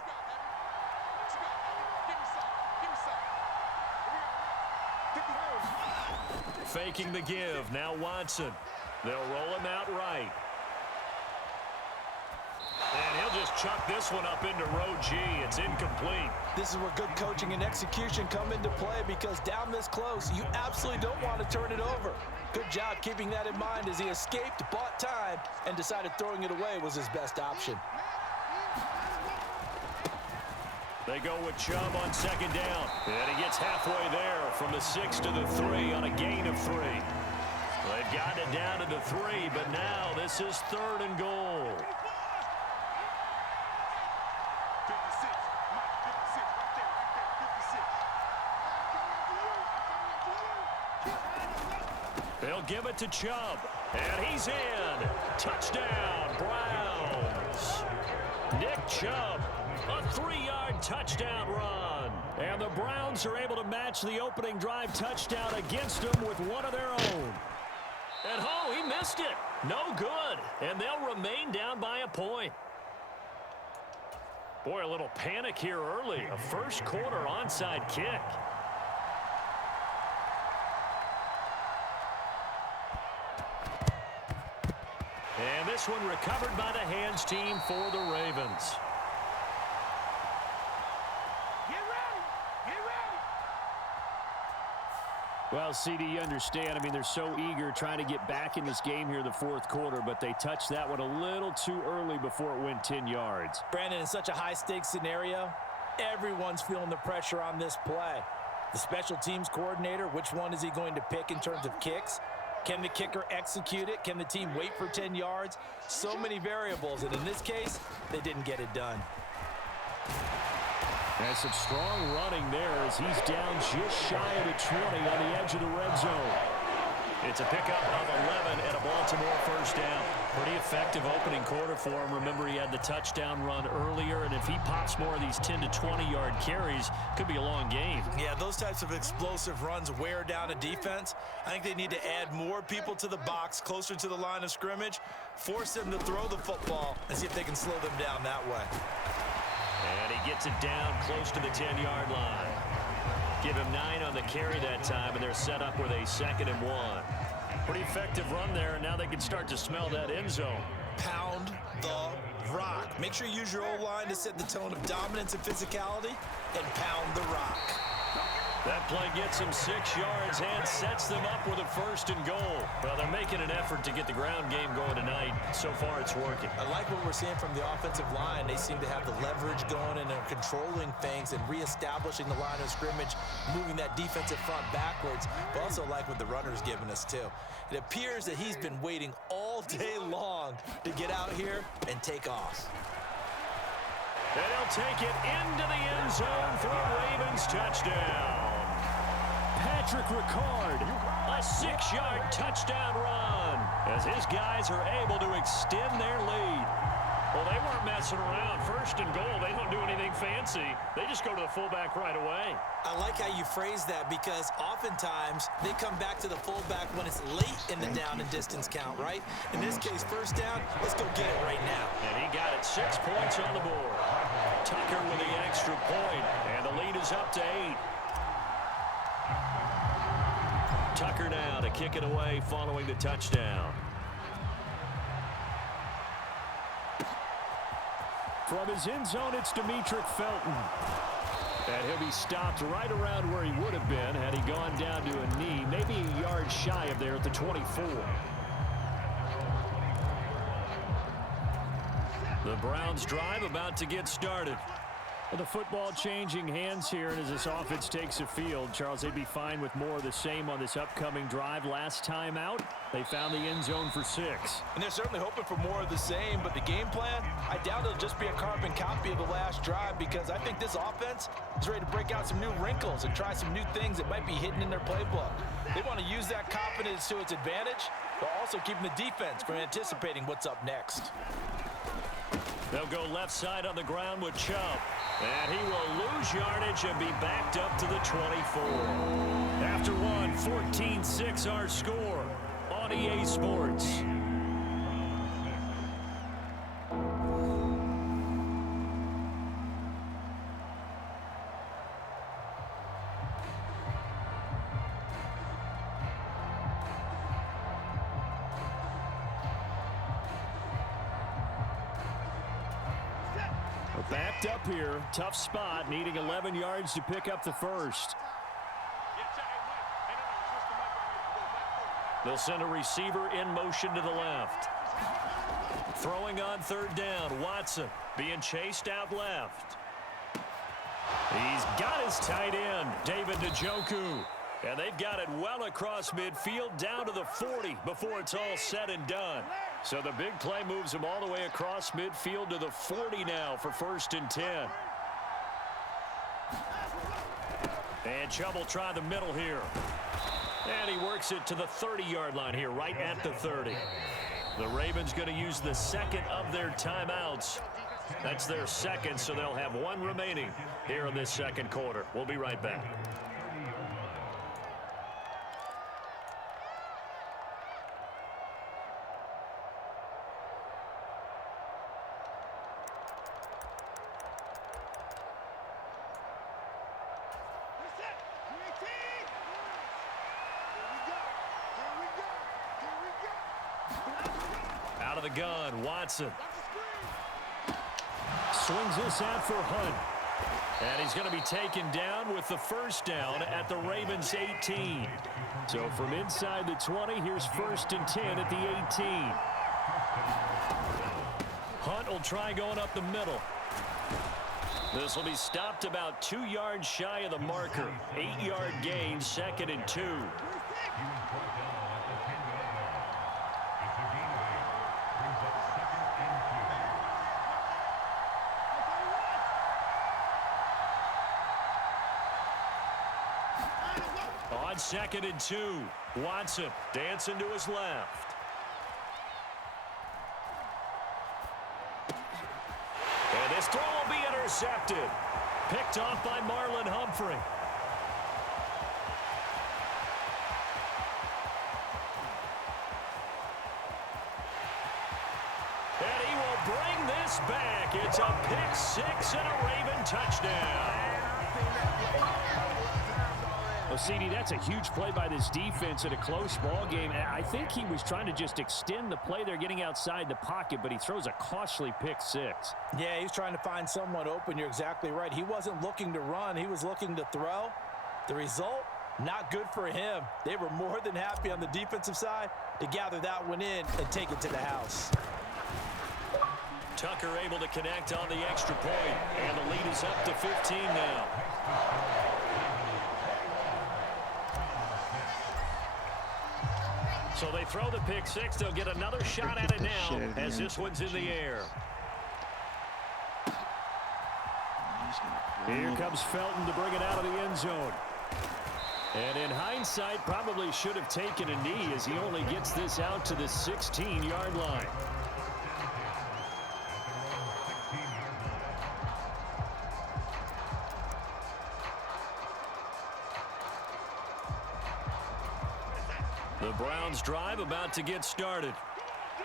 Faking the give. Now Watson. They'll roll him out right. And he'll just chuck this one up into row G. It's incomplete. This is where good coaching and execution come into play, because down this close, you absolutely don't want to turn it over. Good job keeping that in mind as he escaped, bought time, and decided throwing it away was his best option. They go with Chubb on 2nd down. And he gets halfway there from the 6 to the 3 on a gain of 3. They've gotten it down to the 3, but now this is 3rd and goal. They'll give it to Chubb, and he's in. Touchdown, Browns. Nick Chubb, a 3-yard touchdown run. And the Browns are able to match the opening drive touchdown against them with one of their own. And oh, he missed it. No good. And they'll remain down by a point. Boy, a little panic here early. A first quarter onside kick. And this one recovered by the hands team for the Ravens. Get ready! Get ready! Well, CD, you understand. I mean, they're so eager trying to get back in this game here in the 4th quarter, but they touched that one a little too early before it went 10 yards. Brandon, in such a high-stakes scenario, everyone's feeling the pressure on this play. The special teams coordinator, which one is he going to pick in terms of kicks? Can the kicker execute it? Can the team wait for 10 yards? So many variables, and in this case, they didn't get it done. And some strong running there as he's down just shy of the 20 on the edge of the red zone. It's a pickup of 11 and a Baltimore first down. Pretty effective opening quarter for him. Remember, he had the touchdown run earlier, and if he pops more of these 10 to 20-yard carries, could be a long game. Yeah, those types of explosive runs wear down a defense. I think they need to add more people to the box, closer to the line of scrimmage, force them to throw the football, and see if they can slow them down that way. And he gets it down close to the 10-yard line. Give him 9 on the carry that time, and they're set up with a 2nd and 1. Pretty effective run there, and now they can start to smell that end zone. Pound the rock. Make sure you use your O-line to set the tone of dominance and physicality, and pound the rock. That play gets him 6 yards and sets them up with a 1st and goal. Well, they're making an effort to get the ground game going tonight. So far, it's working. I like what we're seeing from the offensive line. They seem to have the leverage going and are controlling things and reestablishing the line of scrimmage, moving that defensive front backwards. But also like what the runner's giving us, too. It appears that he's been waiting all day long to get out here and take off. And he'll take it into the end zone for a Ravens touchdown. Patrick Ricard, a 6-yard touchdown run as his guys are able to extend their lead. Well, they weren't messing around. 1st and goal, they don't do anything fancy. They just go to the fullback right away. I like how you phrase that, because oftentimes they come back to the fullback when it's late in the down and distance count, right? In this case, 1st down, let's go get it right now. And he got it 6 points on the board. Tucker with the extra point, and the lead is up to 8. Tucker now to kick it away following the touchdown. From his end zone, it's Demetric Felton. And he'll be stopped right around where he would have been had he gone down to a knee, maybe a yard shy of there at the 24. The Browns drive about to get started. Well, the football changing hands here, and as this offense takes the field, Charles, they'd be fine with more of the same on this upcoming drive. Last time out, they found the end zone for 6. And they're certainly hoping for more of the same, but the game plan, I doubt it'll just be a carbon copy of the last drive, because I think this offense is ready to break out some new wrinkles and try some new things that might be hidden in their playbook. They want to use that confidence to its advantage, but also keeping the defense from anticipating what's up next. They'll go left side on the ground with Chubb. And he will lose yardage and be backed up to the 24. After one, 14-6 our score on EA Sports. Backed up here, tough spot, needing 11 yards to pick up the first. They'll send a receiver in motion to the left. Throwing on third down, Watson being chased out left. He's got his tight end, David Njoku. And they've got it well across midfield down to the 40 before it's all said and done. So the big play moves him all the way across midfield to the 40 now for 1st and 10. And Chubb will try the middle here. And he works it to the 30-yard line here, right at the 30. The Ravens going to use the second of their timeouts. That's their second, so they'll have one remaining here in this second quarter. We'll be right back. Out of the gun, Watson. Swings this out for Hunt. And he's going to be taken down with the first down at the Ravens 18. So from inside the 20, here's 1st and 10 at the 18. Hunt will try going up the middle. This will be stopped about 2 yards shy of the marker. 8-yard gain, 2nd and 2. On 2nd and 2, Watson dancing to his left. And this throw will be intercepted. Picked off by Marlon Humphrey. And he will bring this back. It's a pick six and a Raven touchdown. Well, CD, that's a huge play by this defense in a close ball game. I think he was trying to just extend the play. They're getting outside the pocket, but he throws a costly pick six. Yeah, he's trying to find someone open. You're exactly right. He wasn't looking to run. He was looking to throw. The result, not good for him. They were more than happy on the defensive side to gather that one in and take it to the house. Tucker able to connect on the extra point, and the lead is up to 15 now. So they throw the pick six. They'll get another shot at it now as this one's in the air. Here comes Felton to bring it out of the end zone. And in hindsight, probably should have taken a knee as he only gets this out to the 16-yard line. The Browns drive about to get started.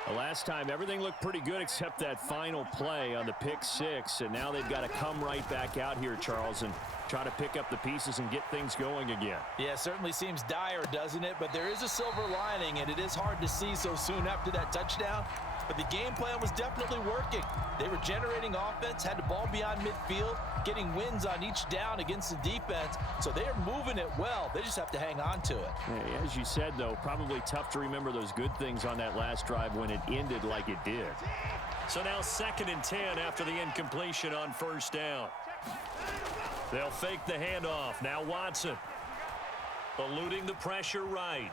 The last time, everything looked pretty good except that final play on the pick six. And now they've got to come right back out here, Charles, and try to pick up the pieces and get things going again. Yeah, it certainly seems dire, doesn't it? But there is a silver lining, and it is hard to see so soon after that touchdown. But the game plan was definitely working. They were generating offense, had the ball beyond midfield, getting wins on each down against the defense. So they are moving it well. They just have to hang on to it. Yeah, as you said, though, probably tough to remember those good things on that last drive when it ended like it did. So now 2nd and 10 after the incompletion on first down. They'll fake the handoff. Now Watson eluding the pressure right.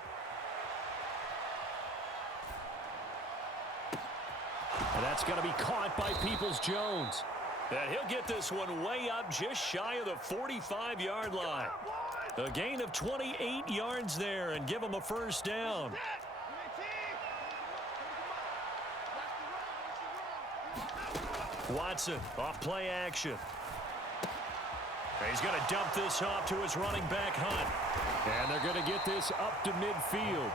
And that's going to be caught by Peoples-Jones. And he'll get this one way up just shy of the 45-yard line. A gain of 28 yards there and give him a first down. Watson off play action. And he's going to dump this off to his running back, Hunt. And they're going to get this up to midfield.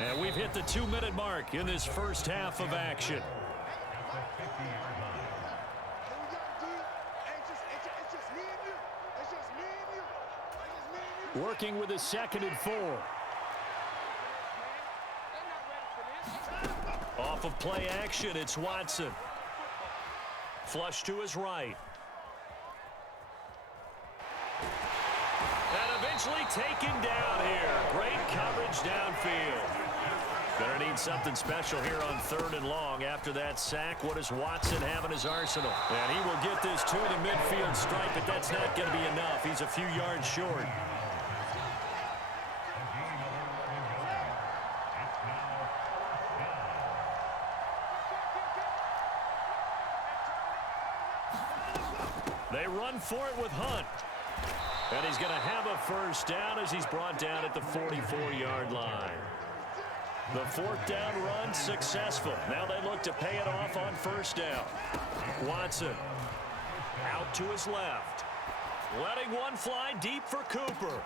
And we've hit the 2-minute mark in this first half of action. Working with a 2nd and 4. Off of play action, it's Watson. Flush to his right. And eventually taken down here. Great coverage downfield. Gonna need something special here on 3rd and long after that sack. What does Watson have in his arsenal? And he will get this to the midfield stripe, but that's not going to be enough. He's a few yards short. They run for it with Hunt. And he's going to have a first down as he's brought down at the 44-yard line. The 4th down run successful. Now they look to pay it off on first down. Watson out to his left. Letting one fly deep for Cooper.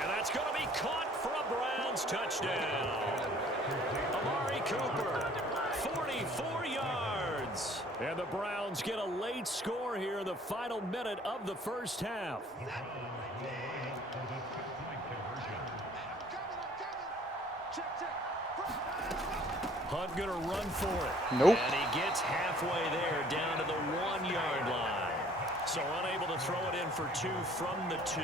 And that's going to be caught for a Browns touchdown. Amari Cooper, 44 yards. And the Browns get a late score here in the final minute of the first half. Hunt going to run for it. Nope. And he gets halfway there down to the 1-yard line. So unable to throw it in for 2 from the 2.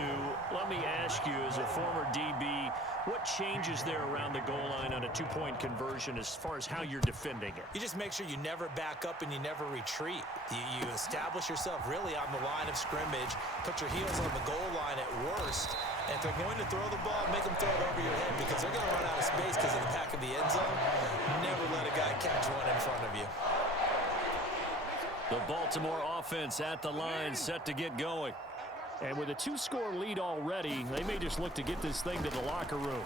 Let me ask you, as a former DB, what changes there around the goal line on a 2-point conversion as far as how you're defending it? You just make sure you never back up and you never retreat. You establish yourself really on the line of scrimmage, put your heels on the goal line at worst, and if they're going to throw the ball, make them throw it over your head because they're going to run out of space because of the back of the end zone. Never let a guy catch one in front of you. The Baltimore offense at the line, set to get going. And with a 2-score lead already, they may just look to get this thing to the locker room.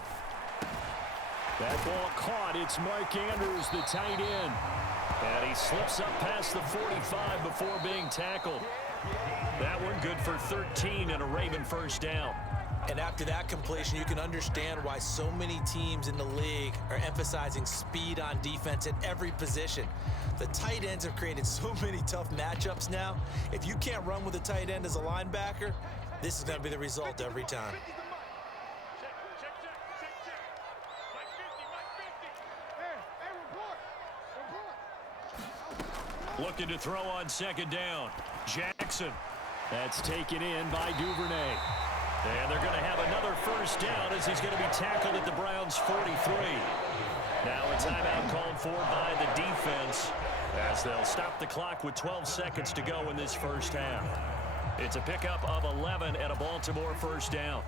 That ball caught. It's Mark Andrews, the tight end. And he slips up past the 45 before being tackled. That one good for 13 and a Raven first down. And after that completion, you can understand why so many teams in the league are emphasizing speed on defense at every position. The tight ends have created so many tough matchups now. If you can't run with a tight end as a linebacker, this is going to be the result every time. Looking to throw on 2nd down. Jackson. That's taken in by Duvernay. And they're going to have another first down as he's going to be tackled at the Browns' 43. Now a timeout called for by the defense as they'll stop the clock with 12 seconds to go in this first half. It's a pickup of 11 and a Baltimore first down.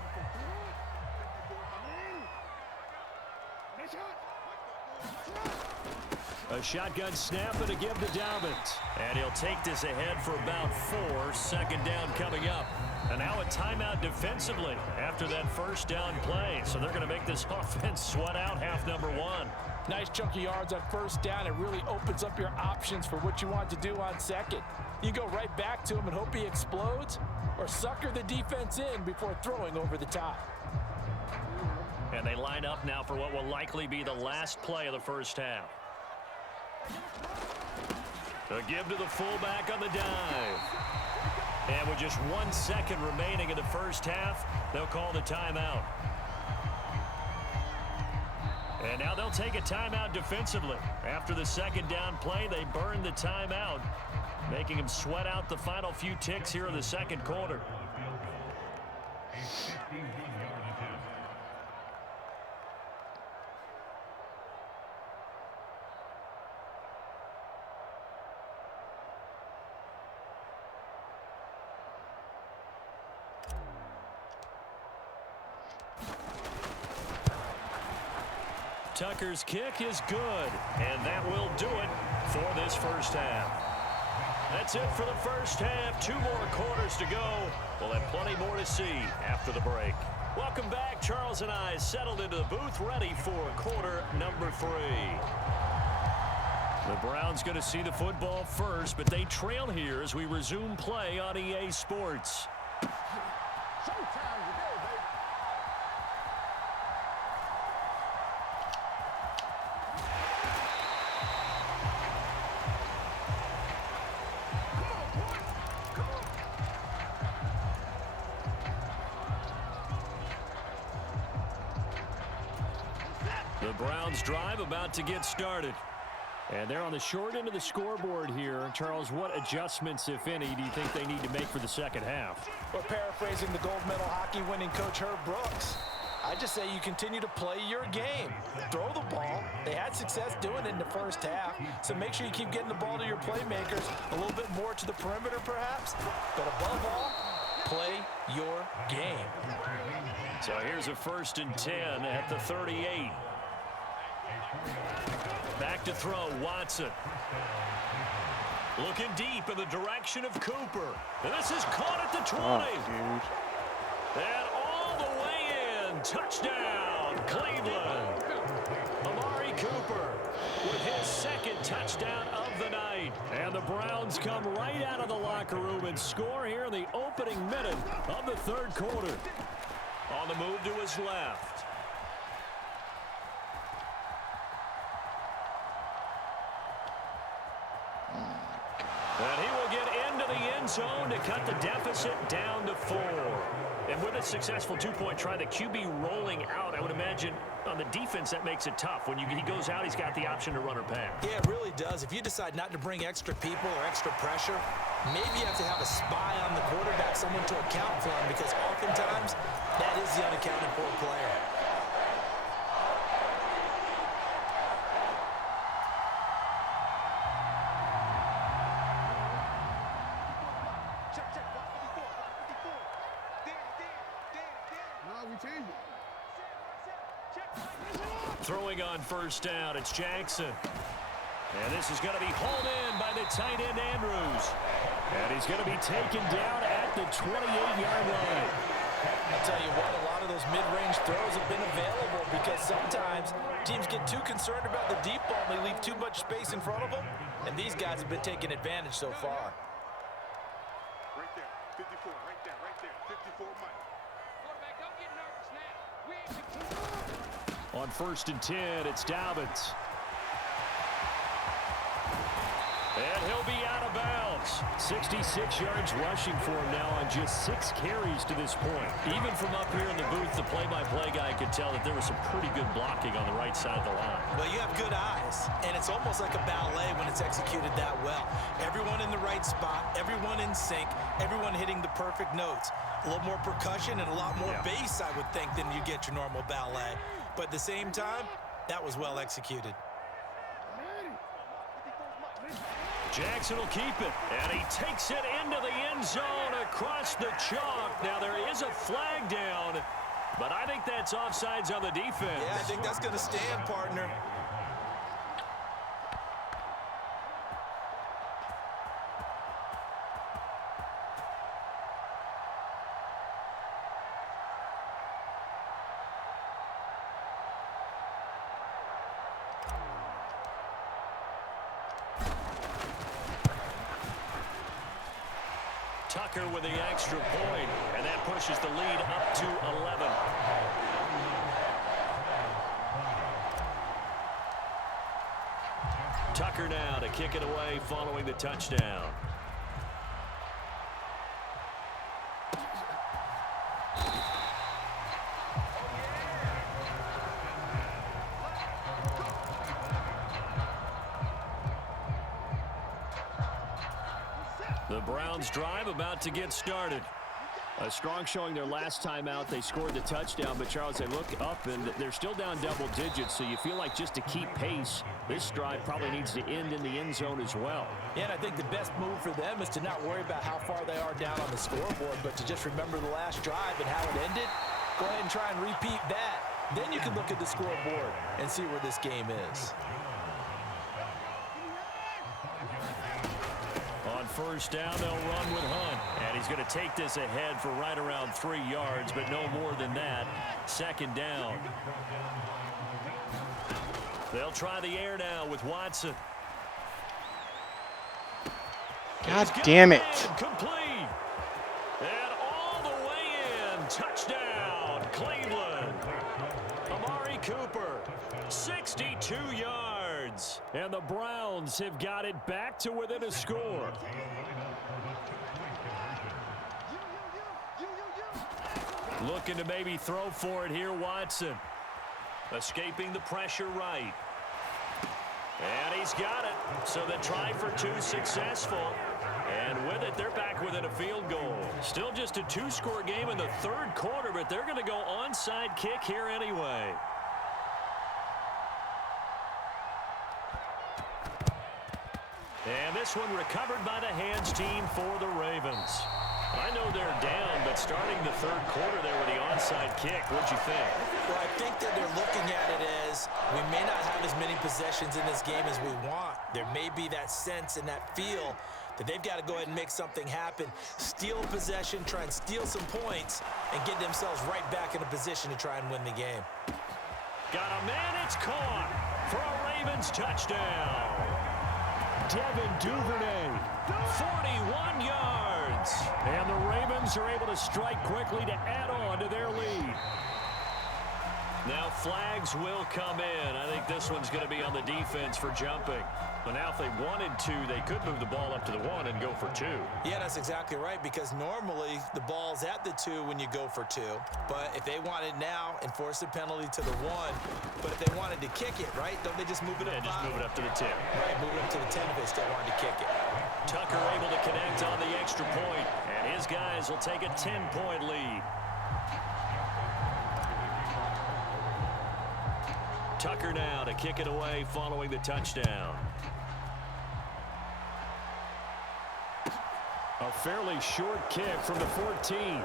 A shotgun snap and a give to Dobbins. And he'll take this ahead for about 4. 2nd down coming up. And now a timeout defensively after that first down play. So they're going to make this offense sweat out half number 1. Nice chunky yards on first down. It really opens up your options for what you want to do on 2nd. You go right back to him and hope he explodes, or sucker the defense in before throwing over the top. And they line up now for what will likely be the last play of the first half. A give to the fullback on the dive. And with just 1 second remaining in the first half, they'll call the timeout. And now they'll take a timeout defensively. After the second down play, they burn the timeout, making them sweat out the final few ticks here in the second quarter. Tucker's kick is good, and that will do it for this first half. That's it for the first half. 2 more quarters to go. We'll have plenty more to see after the break. Welcome back. Charles and I settled into the booth, ready for quarter number 3. The Browns going to see the football first, but they trail here as we resume play on EA Sports. The Browns drive about to get started. And they're on the short end of the scoreboard here. Charles, what adjustments, if any, do you think they need to make for the second half? Well, paraphrasing the gold medal hockey winning coach Herb Brooks, I just say you continue to play your game. Throw the ball. They had success doing it in the first half, so make sure you keep getting the ball to your playmakers, a little bit more to the perimeter perhaps, but above all, play your game. So here's a 1st and 10 at the 38. Back to throw, Watson. Looking deep in the direction of Cooper. And this is caught at the 20. Oh, and all the way in. Touchdown, Cleveland. Amari Cooper with his 2nd touchdown of the night. And the Browns come right out of the locker room and score here in the opening minute of the 3rd quarter. On the move to his left. And he will get into the end zone to cut the deficit down to 4. And with a successful 2-point try, the QB rolling out, I would imagine on the defense that makes it tough. When he goes out, he's got the option to run or pass. Yeah, it really does. If you decide not to bring extra people or extra pressure, maybe you have to have a spy on the quarterback, someone to account for him, because oftentimes that is the unaccounted for player. Throwing on 1st down, it's Jackson. And this is going to be hauled in by the tight end, Andrews. And he's going to be taken down at the 28-yard line. I'll tell you what, a lot of those mid-range throws have been available because sometimes teams get too concerned about the deep ball and they leave too much space in front of them. And these guys have been taking advantage so far. Right there, 54, right there, 54 Mike. Quarterback, don't get nervous now. We ain't on 1st and 10, it's Dobbins. And he'll be out of bounds. 66 yards rushing for him now on just 6 carries to this point. Even from up here in the booth, the play-by-play guy could tell that there was some pretty good blocking on the right side of the line. Well, you have good eyes, and it's almost like a ballet when it's executed that well. Everyone in the right spot, everyone in sync, everyone hitting the perfect notes. A little more percussion and a lot more bass, I would think, than you get your normal ballet. But at the same time, that was well executed. Jackson will keep it, and he takes it into the end zone across the chalk. Now, there is a flag down, but I think that's offsides on the defense. Yeah, I think that's going to stand, partner. Tucker with the extra point, and that pushes the lead up to 11. Tucker now to kick it away following the touchdown. The Browns drive about to get started. A strong showing their last time out. They scored the touchdown, but Charles, they look up and they're still down double digits, so you feel like just to keep pace, this drive probably needs to end in the end zone as well. Yeah, and I think the best move for them is to not worry about how far they are down on the scoreboard, but to just remember the last drive and how it ended. Go ahead and try and repeat that. Then you can look at the scoreboard and see where this game is. On first down, they'll run with Hunt. And he's going to take this ahead for right around 3 yards, but no more than that. Second down. They'll try the air now with Watson. God damn it. Complete. And all the way in. Touchdown, Cleveland. Amari Cooper, 62 yards. And the Browns have got it back to within a score. Looking to maybe throw for it here, Watson. Escaping the pressure right. And he's got it. So the try for two successful. And with it, they're back within a field goal. Still just a two-score game in the third quarter, but they're going to go onside kick here anyway. And this one recovered by the hands team for the Ravens. I know they're down, but starting the third quarter there with the onside kick, what'd you think? Well, I think that they're looking at it as we may not have as many possessions in this game as we want. There may be that sense and that feel that they've got to go ahead and make something happen, steal possession, try and steal some points, and get themselves right back in a position to try and win the game. Got a man, it's caught for a Ravens touchdown. Devin Duvernay, 41 yards. And the Ravens are able to strike quickly to add on to their lead. Now flags will come in. I think this one's going to be on the defense for jumping. But now if they wanted to, they could move the ball up to the 1 and go for 2. Yeah, that's exactly right, because normally the ball's at the 2 when you go for 2. But if they wanted now, enforce the penalty to the 1. But if they wanted to kick it, right, don't they just move it up? Yeah, just move it up to the 10. Right, move it up to the 10 if they still wanted to kick it. Tucker able to connect on the extra point, and his guys will take a 10-point lead. Tucker now to kick it away following the touchdown. A fairly short kick from the 14.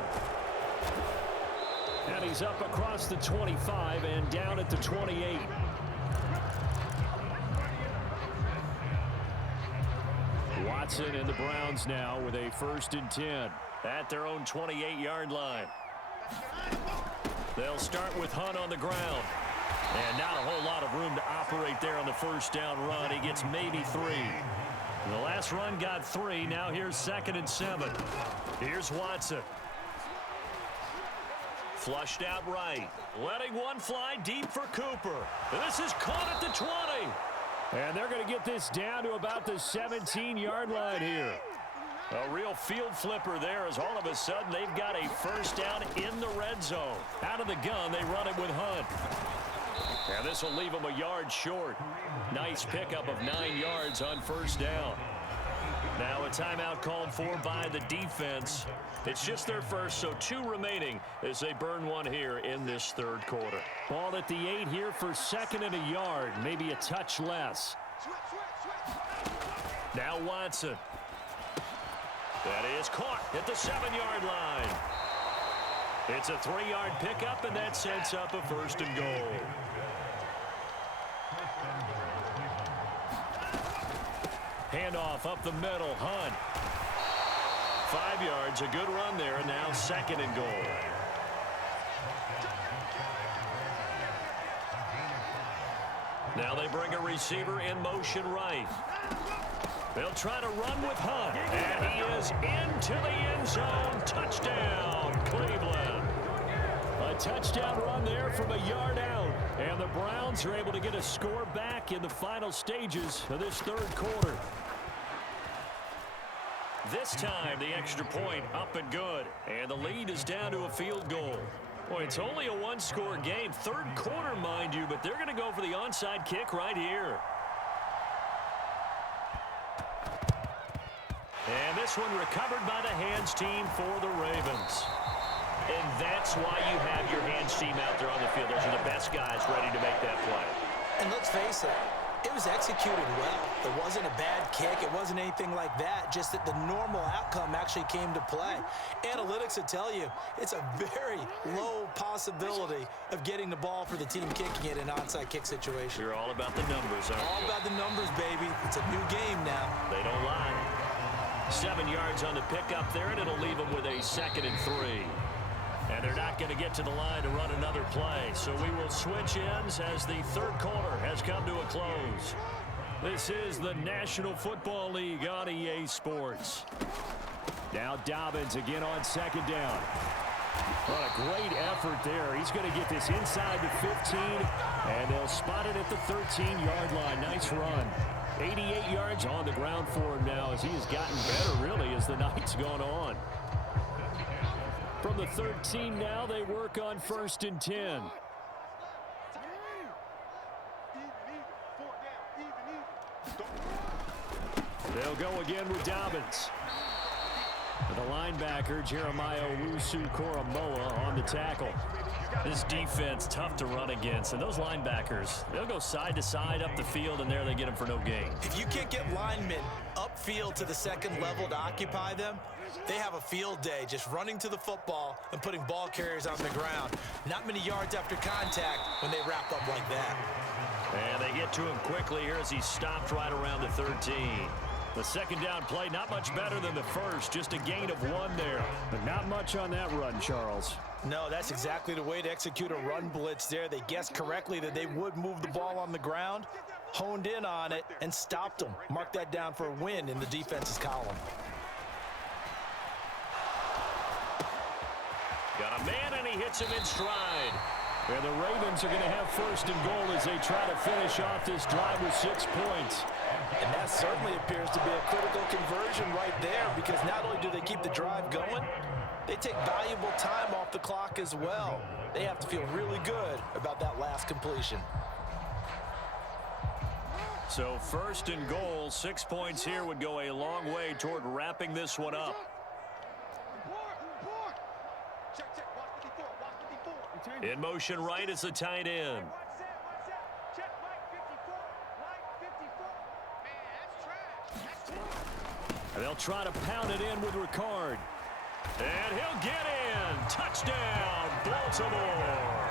And he's up across the 25 and down at the 28. Watson and the Browns now with a 1st and 10 at their own 28-yard line. They'll start with Hunt on the ground. And not a whole lot of room to operate there on the first down run. He gets maybe 3. The last run got 3. Now here's 2nd and 7. Here's Watson. Flushed out right. Letting one fly deep for Cooper. This is caught at the 20. And they're going to get this down to about the 17-yard line here. A real field flipper there as all of a sudden they've got a first down in the red zone. Out of the gun, they run it with Hunt. And this will leave them a yard short. Nice pickup of 9 yards on first down. Now a timeout called for by the defense. It's just their first, so 2 remaining as they burn one here in this third quarter. Ball at the 8 here for 2nd and a yard, maybe a touch less. Now Watson. That is caught at the 7-yard line. It's a 3-yard pickup, and that sets up a 1st and goal. Handoff up the middle, Hunt. 5 yards, a good run there, and now 2nd and goal. Now they bring a receiver in motion right. They'll try to run with Hunt, and he is into the end zone. Touchdown, Cleveland. A touchdown run there from a yard out, And the Browns are able to get a score back in the final stages of this third quarter. This time, the extra point up and good. And the lead is down to a field goal. Boy, it's only a one-score game. Third quarter, mind you, but they're going to go for the onside kick right here. And this one recovered by the hands team for the Ravens. And that's why you have your hands team out there on the field. Those are the best guys ready to make that play. And let's face it, it was executed well. It wasn't a bad kick. It wasn't anything like that. Just that the normal outcome actually came to play. Analytics will tell you it's a very low possibility of getting the ball for the team kicking it in an onside kick situation. You're all about the numbers, aren't you? All about the numbers, baby. It's a new game now. They don't lie. 7 yards on the pickup there, and it'll leave them with a 2nd and 3. And they're not going to get to the line to run another play. So we will switch ends as the third quarter has come to a close. This is the National Football League on EA Sports. Now Dobbins again on 2nd down. What a great effort there. He's going to get this inside the 15, and they'll spot it at the 13-yard line. Nice run. 88 yards on the ground for him now as he has gotten better, really, as the night's gone on. From the 13 now, they work on 1st and 10. They'll go again with Dobbins. The linebacker, Jeremiah Owusu-Koramoah, on the tackle. This defense, tough to run against. And those linebackers, they'll go side to side up the field, and there they get them for no gain. If you can't get linemen upfield to the second level to occupy them, they have a field day just running to the football and putting ball carriers on the ground. Not many yards after contact when they wrap up like that. And they get to him quickly here as he stopped right around the 13. The 2nd down play, not much better than the first. Just a gain of 1 there. But not much on that run, Charles. No, that's exactly the way to execute a run blitz there. They guessed correctly that they would move the ball on the ground, honed in on it, and stopped them. Mark that down for a win in the defense's column. Got a man, and he hits him in stride. And the Ravens are going to have 1st and goal as they try to finish off this drive with 6 points. And that certainly appears to be a critical conversion right there, because not only do they keep the drive going, they take valuable time off the clock as well. They have to feel really good about that last completion. So 1st and goal, 6 points here would go a long way toward wrapping this one up. In motion right is the tight end. They'll try to pound it in with Ricard. And he'll get in. Touchdown, Baltimore.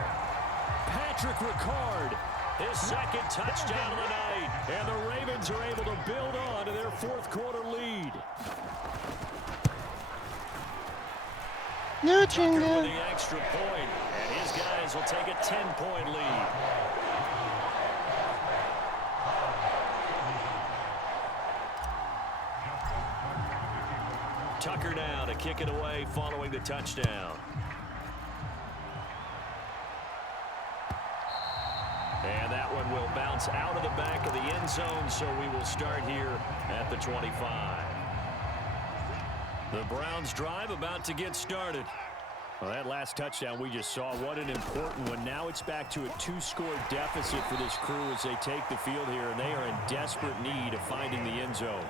Patrick Ricard, his 2nd touchdown of the night. And the Ravens are able to build on to their 4th quarter lead. Tucker with the extra point, and his guys will take a 10-point lead. Tucker now to kick it away following the touchdown. And that one will bounce out of the back of the end zone, so we will start here at the 25. The Browns drive about to get started. Well, that last touchdown we just saw, what an important one. Now it's back to a 2-score deficit for this crew as they take the field here, and they are in desperate need of finding the end zone.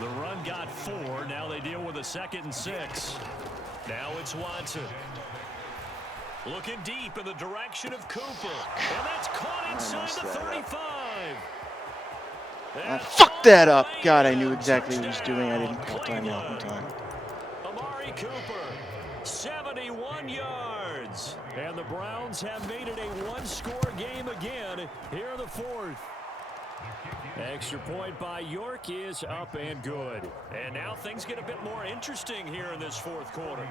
The run got 4. Now they deal with a 2nd and 6. Now it's Watson. Looking deep in the direction of Cooper. And that's caught inside the 35. Fuck that up. God, I knew exactly what he was doing. I didn't call timeout in time. Amari Cooper, 71 yards. And the Browns have made it a 1-score game again here in the 4th. Extra point by York is up and good. And now things get a bit more interesting here in this 4th quarter.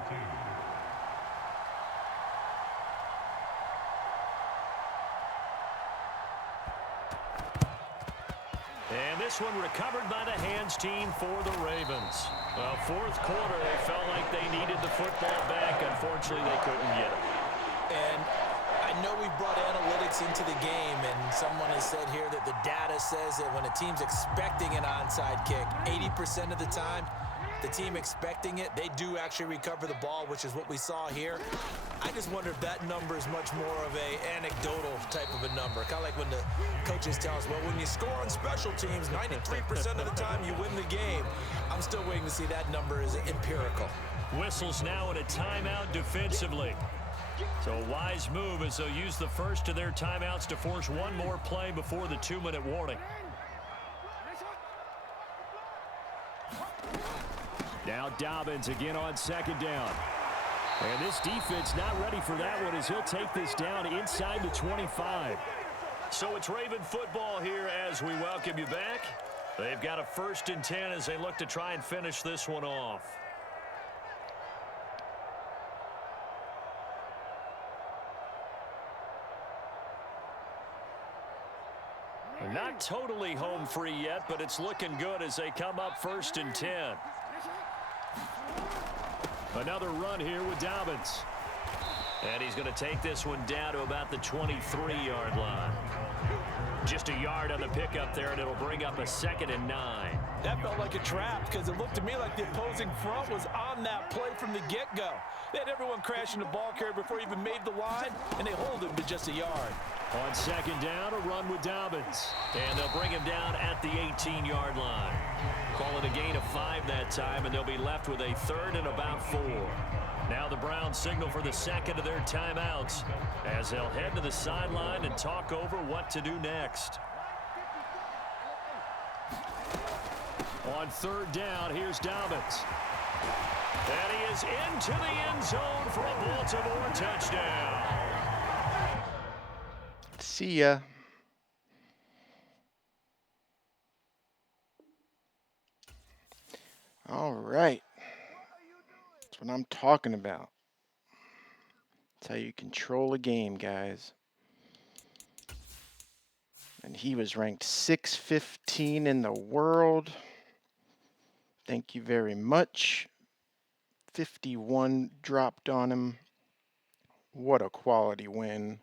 And this one recovered by the hands team for the Ravens. Well, 4th quarter, they felt like they needed the football back. Unfortunately, they couldn't get it. And I I know we brought analytics into the game, and someone has said here that the data says that when a team's expecting an onside kick, 80% of the time, the team expecting it, they do actually recover the ball, which is what we saw here. I just wonder if that number is much more of a anecdotal type of a number. Kind of like when the coaches tell us, well, when you score on special teams, 93% of the time you win the game. I'm still waiting to see that number is empirical. Whistles now in a timeout defensively. So a wise move as they'll use the first of their timeouts to force one more play before the 2-minute warning. Now Dobbins again on second down. And this defense not ready for that one as he'll take this down inside the 25. So it's Raven football here as we welcome you back. They've got a 1st and 10 as they look to try and finish this one off. Not totally home free yet, but it's looking good as they come up 1st and 10. Another run here with Dobbins. And he's going to take this one down to about the 23-yard line. Just a yard on the pickup there, and it'll bring up a 2nd and 9. That felt like a trap because it looked to me like the opposing front was on that play from the get-go. They had everyone crashing the ball carrier before he even made the line, and they hold him to just a yard. On 2nd down, a run with Dobbins. And they'll bring him down at the 18-yard line. Call it a gain of 5 that time, and they'll be left with a 3rd and about 4. Now the Browns signal for the second of their timeouts as they'll head to the sideline and talk over what to do next. On 3rd down, here's Dobbins. And he is into the end zone for a Baltimore touchdown. See ya. All right. That's what I'm talking about. That's how you control a game, guys. And he was ranked 615 in the world. Thank you very much. 51 dropped on him. What a quality win.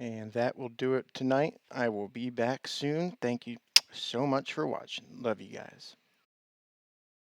And that will do it tonight. I will be back soon. Thank you so much for watching. Love you guys.